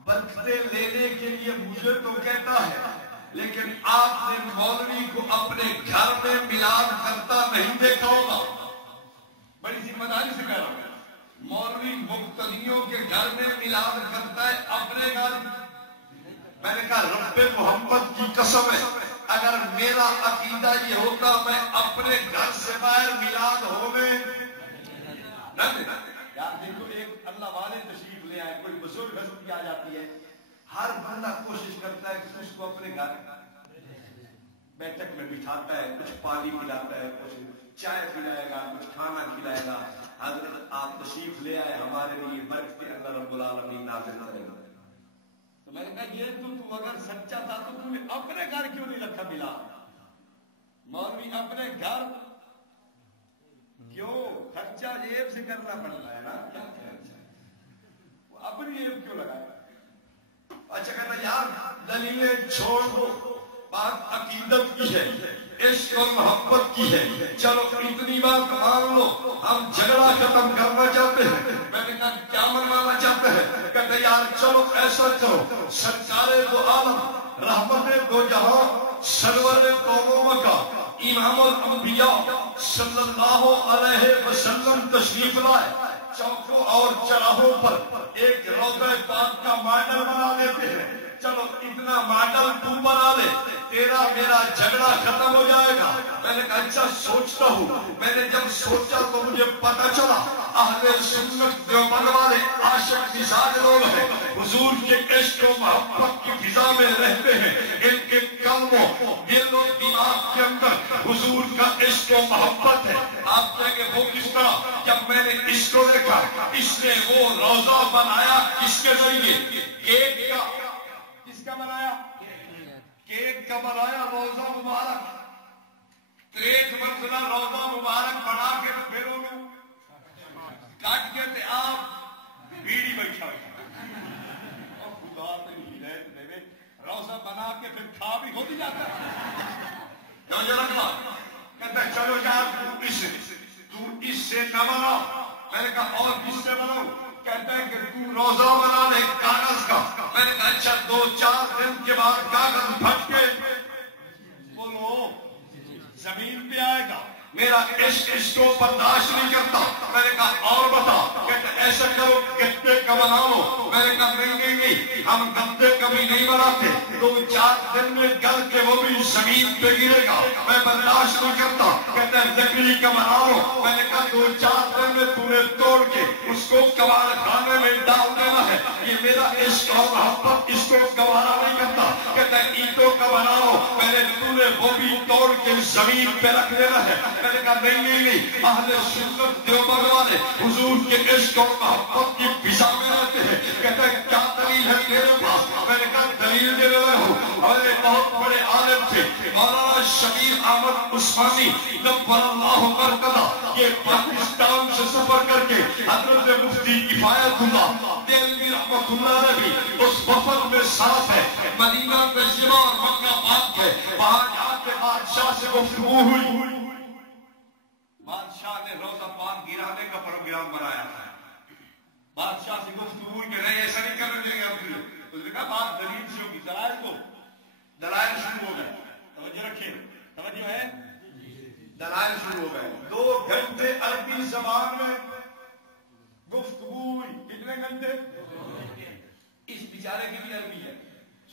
برکتیں لینے کے لیے مجھے تو کہتا ہے، لیکن آپ نے مولوی کو اپنے گھر میں میلاد کرتا نہیں دیکھا ہوگا. بڑی ذمہ داری سے کہہ رہا ہوں. مولوی مقتدیوں کے گھر میں میلاد کرتا ہے اپنے گھر. میں نے کہا رب محمد کی قسم ہے اگر میرا عقیدہ یہ ہوتا میں اپنے گھر سے باہر میلاد ہونے نہ دیتا. یار دیکھو ایک اللہ والے تشریف لے آئے، کوئی بزرگ ہستی آ جاتی ہے، ہر بندہ کوشش کرتا ہے کہ اس کو اپنے گھر بیٹھک میں بٹھاتا ہے، کچھ پانی پلاتا ہے، کچھ چائے پلائے گا، کچھ کھانا کھلائے گا. حضرت آپ تشریف لے آئے ہمارے لیے برکتیں اللہ رب العالمین نازل کرے گا. تو میں نے کہا یہ تو اگر سچا تھا تو تم نے اپنے گھر کیوں نہیں رکھا میلاد؟ مولوی اپنے گھر کیوں؟ خرچہ جیب سے کرنا پڑتا ہے نا، کیا خرچہ وہ اپنی جیب کیوں لگائے؟ اچھا کہتا یار دلیلیں چھوڑ دو، بات عقیدت کی ہے، عشق اور محبت کی ہے. چلو اتنی بات مان لو، ہم جھگڑا ختم کرنا چاہتے ہیں. میں نے کہا کیا منوانا چاہتے ہیں؟ کہتے یار چلو ایسا کرو سرکار دو عالم رحمت دو جہاں سرور قوم و مکان امام الانبیاء صلی اللہ علیہ وسلم تشریف لائے. چوکوں اور چراہوں پر ایک روضہ پاک کا ماڈل بنا لیتے ہیں. چلو اتنا ماڈل تو بنا لے، تیرا میرا جھگڑا ختم ہو جائے گا. میں نے کہا اچھا سوچتا ہوں. میں نے جب سوچا تو مجھے پتا چلا اہل سنت دیوبند والے عاشق مزاج لوگ ہیں، حضور کے عشق و محبت کی فضا میں رہتے ہیں. ان کے قلبوں دل و دماغ کے اندر حضور کا عشق و محبت ہے. آپ کہیں گے وہ کس طرح؟ جب میں نے اس کو دیکھا، اس نے وہ روضہ بنایا کس کے ذریعے؟ کیک کا. کس کا بنایا؟ کیک کا بنایا روضہ مبارک. 63 منزلہ روضہ مبارک بنا کے پھر انہوں کاٹ کے تھے آپ بیڑی بیٹھا اور خدا تیری ہدایت دے روضہ بنا کے پھر کھا بھی ہو بھی جاتا ہے. کہتا ہے چلو یار تو اس سے نہ بنا. میں نے کہا اور کس سے بناؤ؟ کہتا ہے کہ تو روضہ بنا لے کاغذ کا. میں نے کہا اچھا 2-4 دن کے بعد کاغذ پھٹ کے بولو زمین پہ آئے گا. میرا عشق اس کو برداشت نہیں کرتا. میں نے کہا اور بتا. کہتے ایسا کرو گتے کا بنا لو. میں نے کہا نہیں, ہم گدے کبھی نہیں بناتے, 2-4 دن میں گل کے وہ بھی زمین پہ گرے گا, میں برداشت نہیں کرتا. کہتا ہے لکڑی کا بنا لو. میں نے کہا 2-4 دن میں پورے توڑ کے اس کو کباڑ خانے میں ڈال دینا ہے. یہ میرا عشق اور محبت اس کو گوارا نہیں کرتا. کہتا ہے اینٹوں کا بنا لو. میں نے پورے وہ بھی توڑ کے زمین پہ رکھ دینا ہے. میں نے کہا نہیں, اہل سنت دیوبند والے حضور کے عشق اور محبت کی فضا میں رہتے ہیں. کہتا ہے کیا دلیل ہے تیرے پاس؟ میں نے کہا دلیل دینے لگا ہوں. ہمارے بہت بڑے عالم تھے مولانا شبیر احمد عثمانی نور اللہ مرکزہ, یہ پاکستان سے سفر کر کے حضرت مفتی کفایت اللہ دہلوی رحمۃ اللہ نے بھی اس وفد میں ساتھ ہے. مدینہ طیبہ اور مکہ پاک ہے. وہاں جا کے بادشاہ سے گفتگو ہوئی. بادشاہ نے روزہ پاک گرانے کا پروگرام بنایا تھا. بادشاہ سے گفتگو کہ نہیں ایسا نہیں کرنا چاہیے آپ کے لیے. اس نے کہا بات دلیل سے ہوگی. دلائل شروع ہو گئے. توجہ رکھیں, توجہ ہے, دلائل شروع ہو گئے. 2 گھنٹے عربی زبان میں گفتگو ہوئی. کتنے گھنٹے؟ اس بیچارے کی بھی عربی ہے,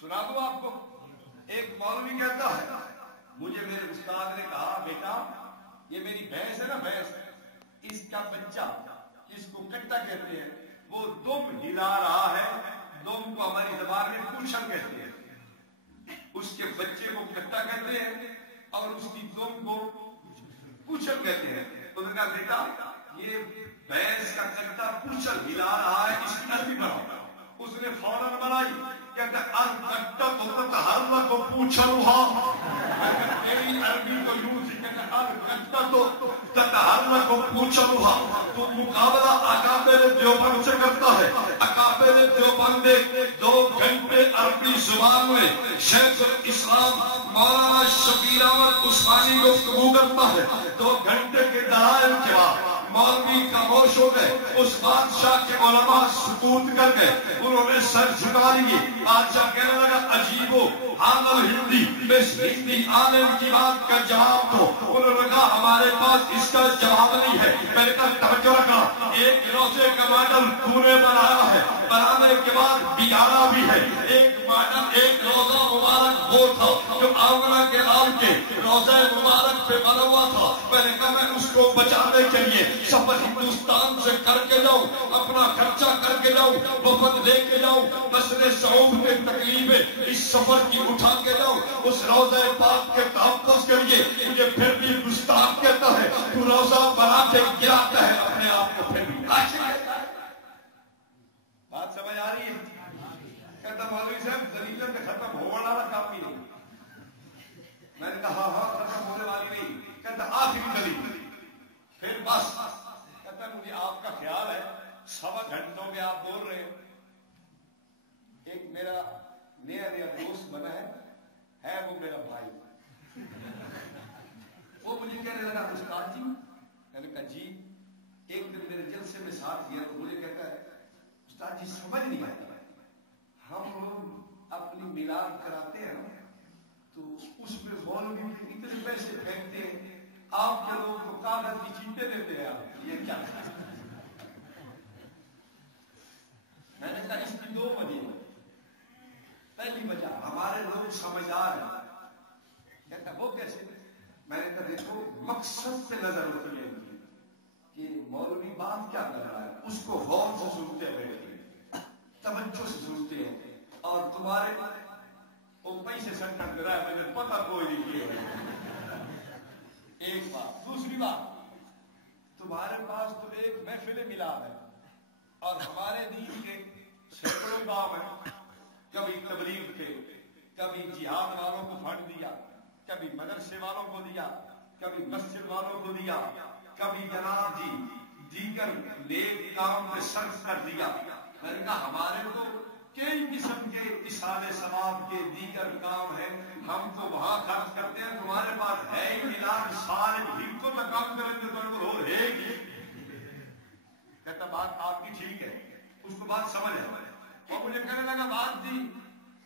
سنا دو آپ کو. ایک مولوی کہتا ہے مجھے میرے استاد نے کہا بیٹا یہ میری بھینس ہے نا, بھینس, اس کا بچہ اس کو کٹا کہتے ہیں, وہ دم ہلا رہا ہے. دم کو ہماری زبان میں پوچھن کہتے ہیں. اس کے بچے کو کٹا کہتے ہیں اور اس کی دم کو پوچھن کہتے ہیں. انہوں نے کہا بیٹا یہ بھینس کا کٹا پوچھن ہلا رہا ہے, اس کی عربی بناؤ. اس نے فوراً بنائی. کہتا کٹا تو تہرلا کو پوچھا ہوا. میری عربی کو یوں سی کٹا تو تہرلا کو پوچھا ہوا. تو مقابلہ اکابر دیوبند سے کرتا ہے. اکابر دیوبند 2 گھنٹے عربی زبان میں شیخ الاسلام مولانا شبیر احمد عثمانی کو گفتگو کرتا ہے. 2 گھنٹے کے دلائل کے بعد مولوی خاموش ہو گئے. اس بادشاہ کے علماء سکوت کر گئے. انہوں نے سر جھکا لیے. بادشاہ کہنے لگا عجیب ہو عالم ہندی, اس ہندی عالم کی بات کا جواب دو. انہوں نے کہا ہمارے پاس اس کا جواب نہیں ہے. میں نے کہا توجہ رکھا, ایک روزے کا ماڈل تو نے بنایا ہے, بنانے کے بعد بگاڑا بھی ہے. ایک ماڈل, ایک روزہ مبارک وہ تھا جو آمنہ کے لال کے روزہ مبارک پہ بنا ہوا تھا. میں نے کہا میں اس کو بچانے کے لیے سفر ہندوستان سے کر کے جاؤں, اپنا خرچہ کر کے جاؤں, وفد لے کے جاؤں, مسجد سعود میں تکلیفیں اس سفر کی اٹھا کے جاؤں. اس روزہ پاک کے تحفظ کے لیے مجھے پھر بھی گستاخ کہتا ہے. تو روزہ بنا کے گراتا ہے اپنے آپ کو, پھر بھی بات سمجھ آ رہی ہے؟ کہتا مولوی صاحب ذلیلت ختم ہونے والا کام ہی نہیں. میں نے کہا ہاں ختم ہونے والی نہیں. کہتا آخری دلیل. پھر بس کہتا مجھے آپ کا خیال ہے 1.25 گھنٹوں میں آپ بول رہے ہو. ایک میرا نیا دوست بنا ہے وہ میرا بھائی. وہ مجھے کہنے لگا استاد جی. میں نے کہا جی. ایک دن میرے جلسے میں ساتھ دیا تو مجھے کہتا ہے استاد جی سمجھ نہیں آتا, ہم لوگ اپنی میلاد کراتے ہیں تو اس میں مولوی اتنے پیسے پھینکتے ہیں, آپ کے لوگ تو کاغذ کی چیٹیں دیتے ہیں. آپ یہ کیا؟ میں نے کہا اس کی 2 وجہ. پہلی وجہ ہمارے لوگ سمجھدار ہیں. کہتا وہ کیسے؟ میں نے کہا دیکھو مقصد پہ نظر ہوتی ہے کہ مولوی بات کیا کر رہا ہے, اس کو غور سے سنتے ہیں, توجہ سے سنتے ہیں. اور تمہارے وہ پیسے سنٹر دے رہا ہے, مجھے پتا کوئی نہیں. ایک بات. دوسری بات, تمہارے پاس تو ایک محفل میلاد ہے اور ہمارے دین کے سینکڑوں کام ہیں. کبھی تبلیغ کے, کبھی جہاد والوں کو فنڈ دیا, کبھی مدرسے والوں کو دیا, کبھی مسجد والوں کو دیا, کبھی جناب جی دیگر نیک کام پہ صرف کر دیا. میں نے کہا ہمارے تو کئی قسم کے اصال ثواب کے دیگر کام ہیں, ہم تو وہاں خرچ کرتے ہیں. تمہارے پاس ہے ہی ملاد سال ہند کو تو کام کریں گے تو ہو ہے گی. کہتا بات آپ کی ٹھیک ہے, اس کو بات سمجھ ہے. اور مجھے کہنے لگا بات جی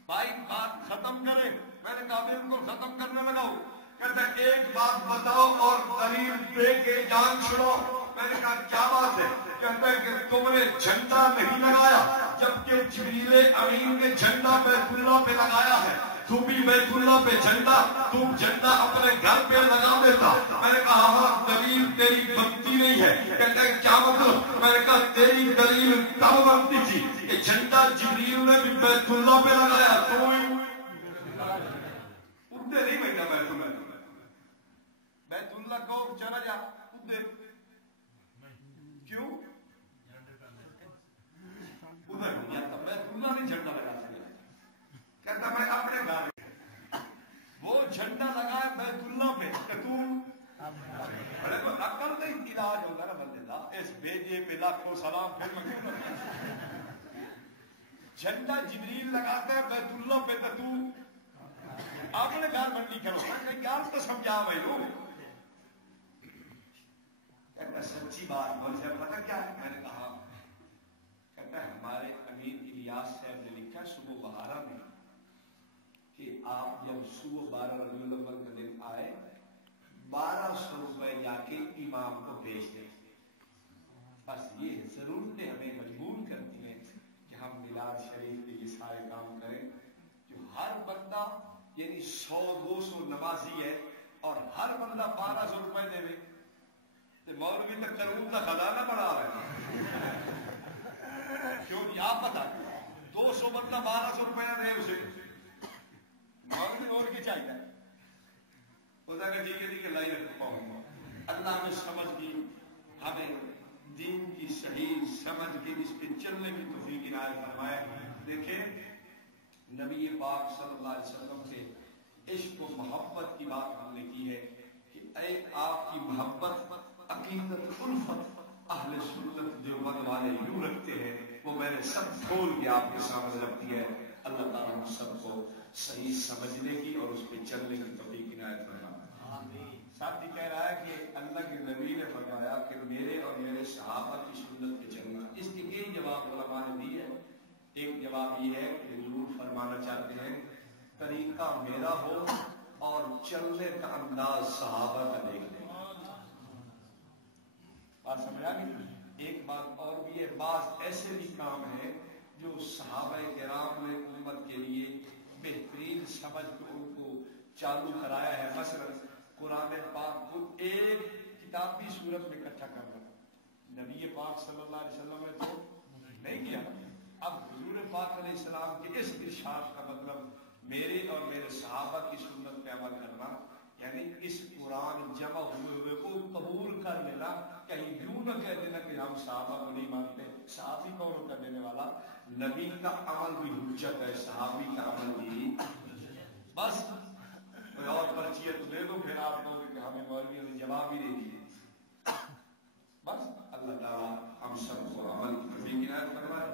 بھائی بات ختم کرے. میں نے کہا بالکل ختم کرنے لگا ہوں. کہتا ایک بات بتاؤ اور دلیل دے کے جان چھڑاؤ. میں نے کہا کیا بات ہے؟ کہتا ہے کہ تم نے جھنڈا نہیں لگایا جبکہ جبریل امین نے جھنڈا بیت اللہ پہ لگایا ہے، تم بھی بیت اللہ پہ جھنڈا، تم جھنڈا اپنے گھر پہ لگا دیتا۔ میں نے کہا ہاں دلیل تیری بنتی نہیں ہے۔ کہتا ہے کیا مطلب؟ میں نے کہا تیری دلیل تب بنتی تھی کہ جھنڈا جبریل نے بھی بیت اللہ پہ لگایا، تو ادھر نہیں بیٹھا بیت اللہ، بیت اللہ کو چلا جا ادھر کیوں ادھر یا تو بیت اللہ نہیں جھنڈا لگا سکتا۔ کہتا میں اپنے گھر وہ جھنڈا لگایا بیت اللہ پہ کہ بڑے کو عقل نہیں علاج ہوگا نا بندے دا، اس بھیجے پہ لاکھوں سلام پھر میں کیوں کروں؟ جھنڈا جبریل لگاتا ہے بیت اللہ پہ تو اپنے گھر بندی کرو، یار تو سمجھا بھائی لوگ۔ کہتا سچی بات مجھے پتا کیا ہے؟ میں نے کہا کہتا ہے ہمارے امیر الیاس صاحب نے لکھا صبح بہارا میں کہ آپ جب صبح 12 ربیع الاول کا دن آئے 1200 روپے جا کے امام کو بھیج دیں۔ بس یہ ضرورتیں ہمیں مجبور کرتی ہیں کہ ہم میلاد شریف کے یہ سارے کام کریں، جو ہر بندہ یعنی 100-200 نمازی ہے اور ہر بندہ 1200 روپے دے دے تو مولوی تک کرون کا خزانہ بڑھا رہا ہے۔ کیوں نہیں آپ بتا 200 بندہ 1200 روپے نہ دے اسے مولوی بول کے چاہیے خدا کا ٹھیک ہے لائی رکھ پاؤں۔ اللہ نے سمجھ دی، ہمیں دین کی صحیح سمجھ کے اس پہ چلنے کی توفیق عنایت فرمائے۔ دیکھیں نبی پاک صلی اللہ علیہ وسلم کے عشق و محبت کی بات ہم نے کی ہے کہ اے آپ کی محبت عقیدت الفت اہل سنت دیوبند والے یوں رکھتے ہیں، وہ میں نے سب کھول کے آپ کے سامنے رکھ دیا ہے۔ اللہ تعالیٰ ہم سب کو صحیح سمجھنے کی اور اس پہ چلنے کی توفیق عنایت فرمائے۔ ساتھ ہی کہہ رہا ہے کہ اللہ کے نبی نے فرمایا کہ میرے اور میرے صحابہ کی سنت پہ چلنا۔ اس کے ایک جواب علماء نے دی ہے، ایک جواب یہ ہے کہ حضور فرمانا چاہتے ہیں طریقہ میرا ہو اور چلنے کا انداز صحابہ کا دیکھ لیں۔ بات سمجھا گئی؟ ایک بات اور بھی ہے، بعض ایسے بھی کام ہیں جو صحابہ کرام نے امت کے لیے بہترین سمجھ کے ان کو چالو کرایا ہے۔ مثلا قرآن پاک کو ایک کتابی صورت میں اکٹھا کرنا نبی پاک صلی اللہ علیہ وسلم نے تو نہیں کیا۔ اب حضور پاک علیہ السلام کے اس ارشاد کا مطلب میرے اور میرے صحابہ کی سنت پہ عمل کرنا، یعنی اس قرآن جمع ہوئے کو قبول کر لینا، کہیں یوں نہ کہہ دینا کہ ہم صحابہ کو نہیں مانتے۔ صحابی کون ہوتا دینے والا؟ نبی کا عمل بھی حجت ہے، صحابی کا عمل بھی بس کوئی اور پرچیت دے دو پھر آپ کہو کہ ہمیں مولویوں نے جواب ہی دے دیے۔ بس اللہ تعالیٰ ہم سب کو عمل کی توفیق عنایت فرمائے۔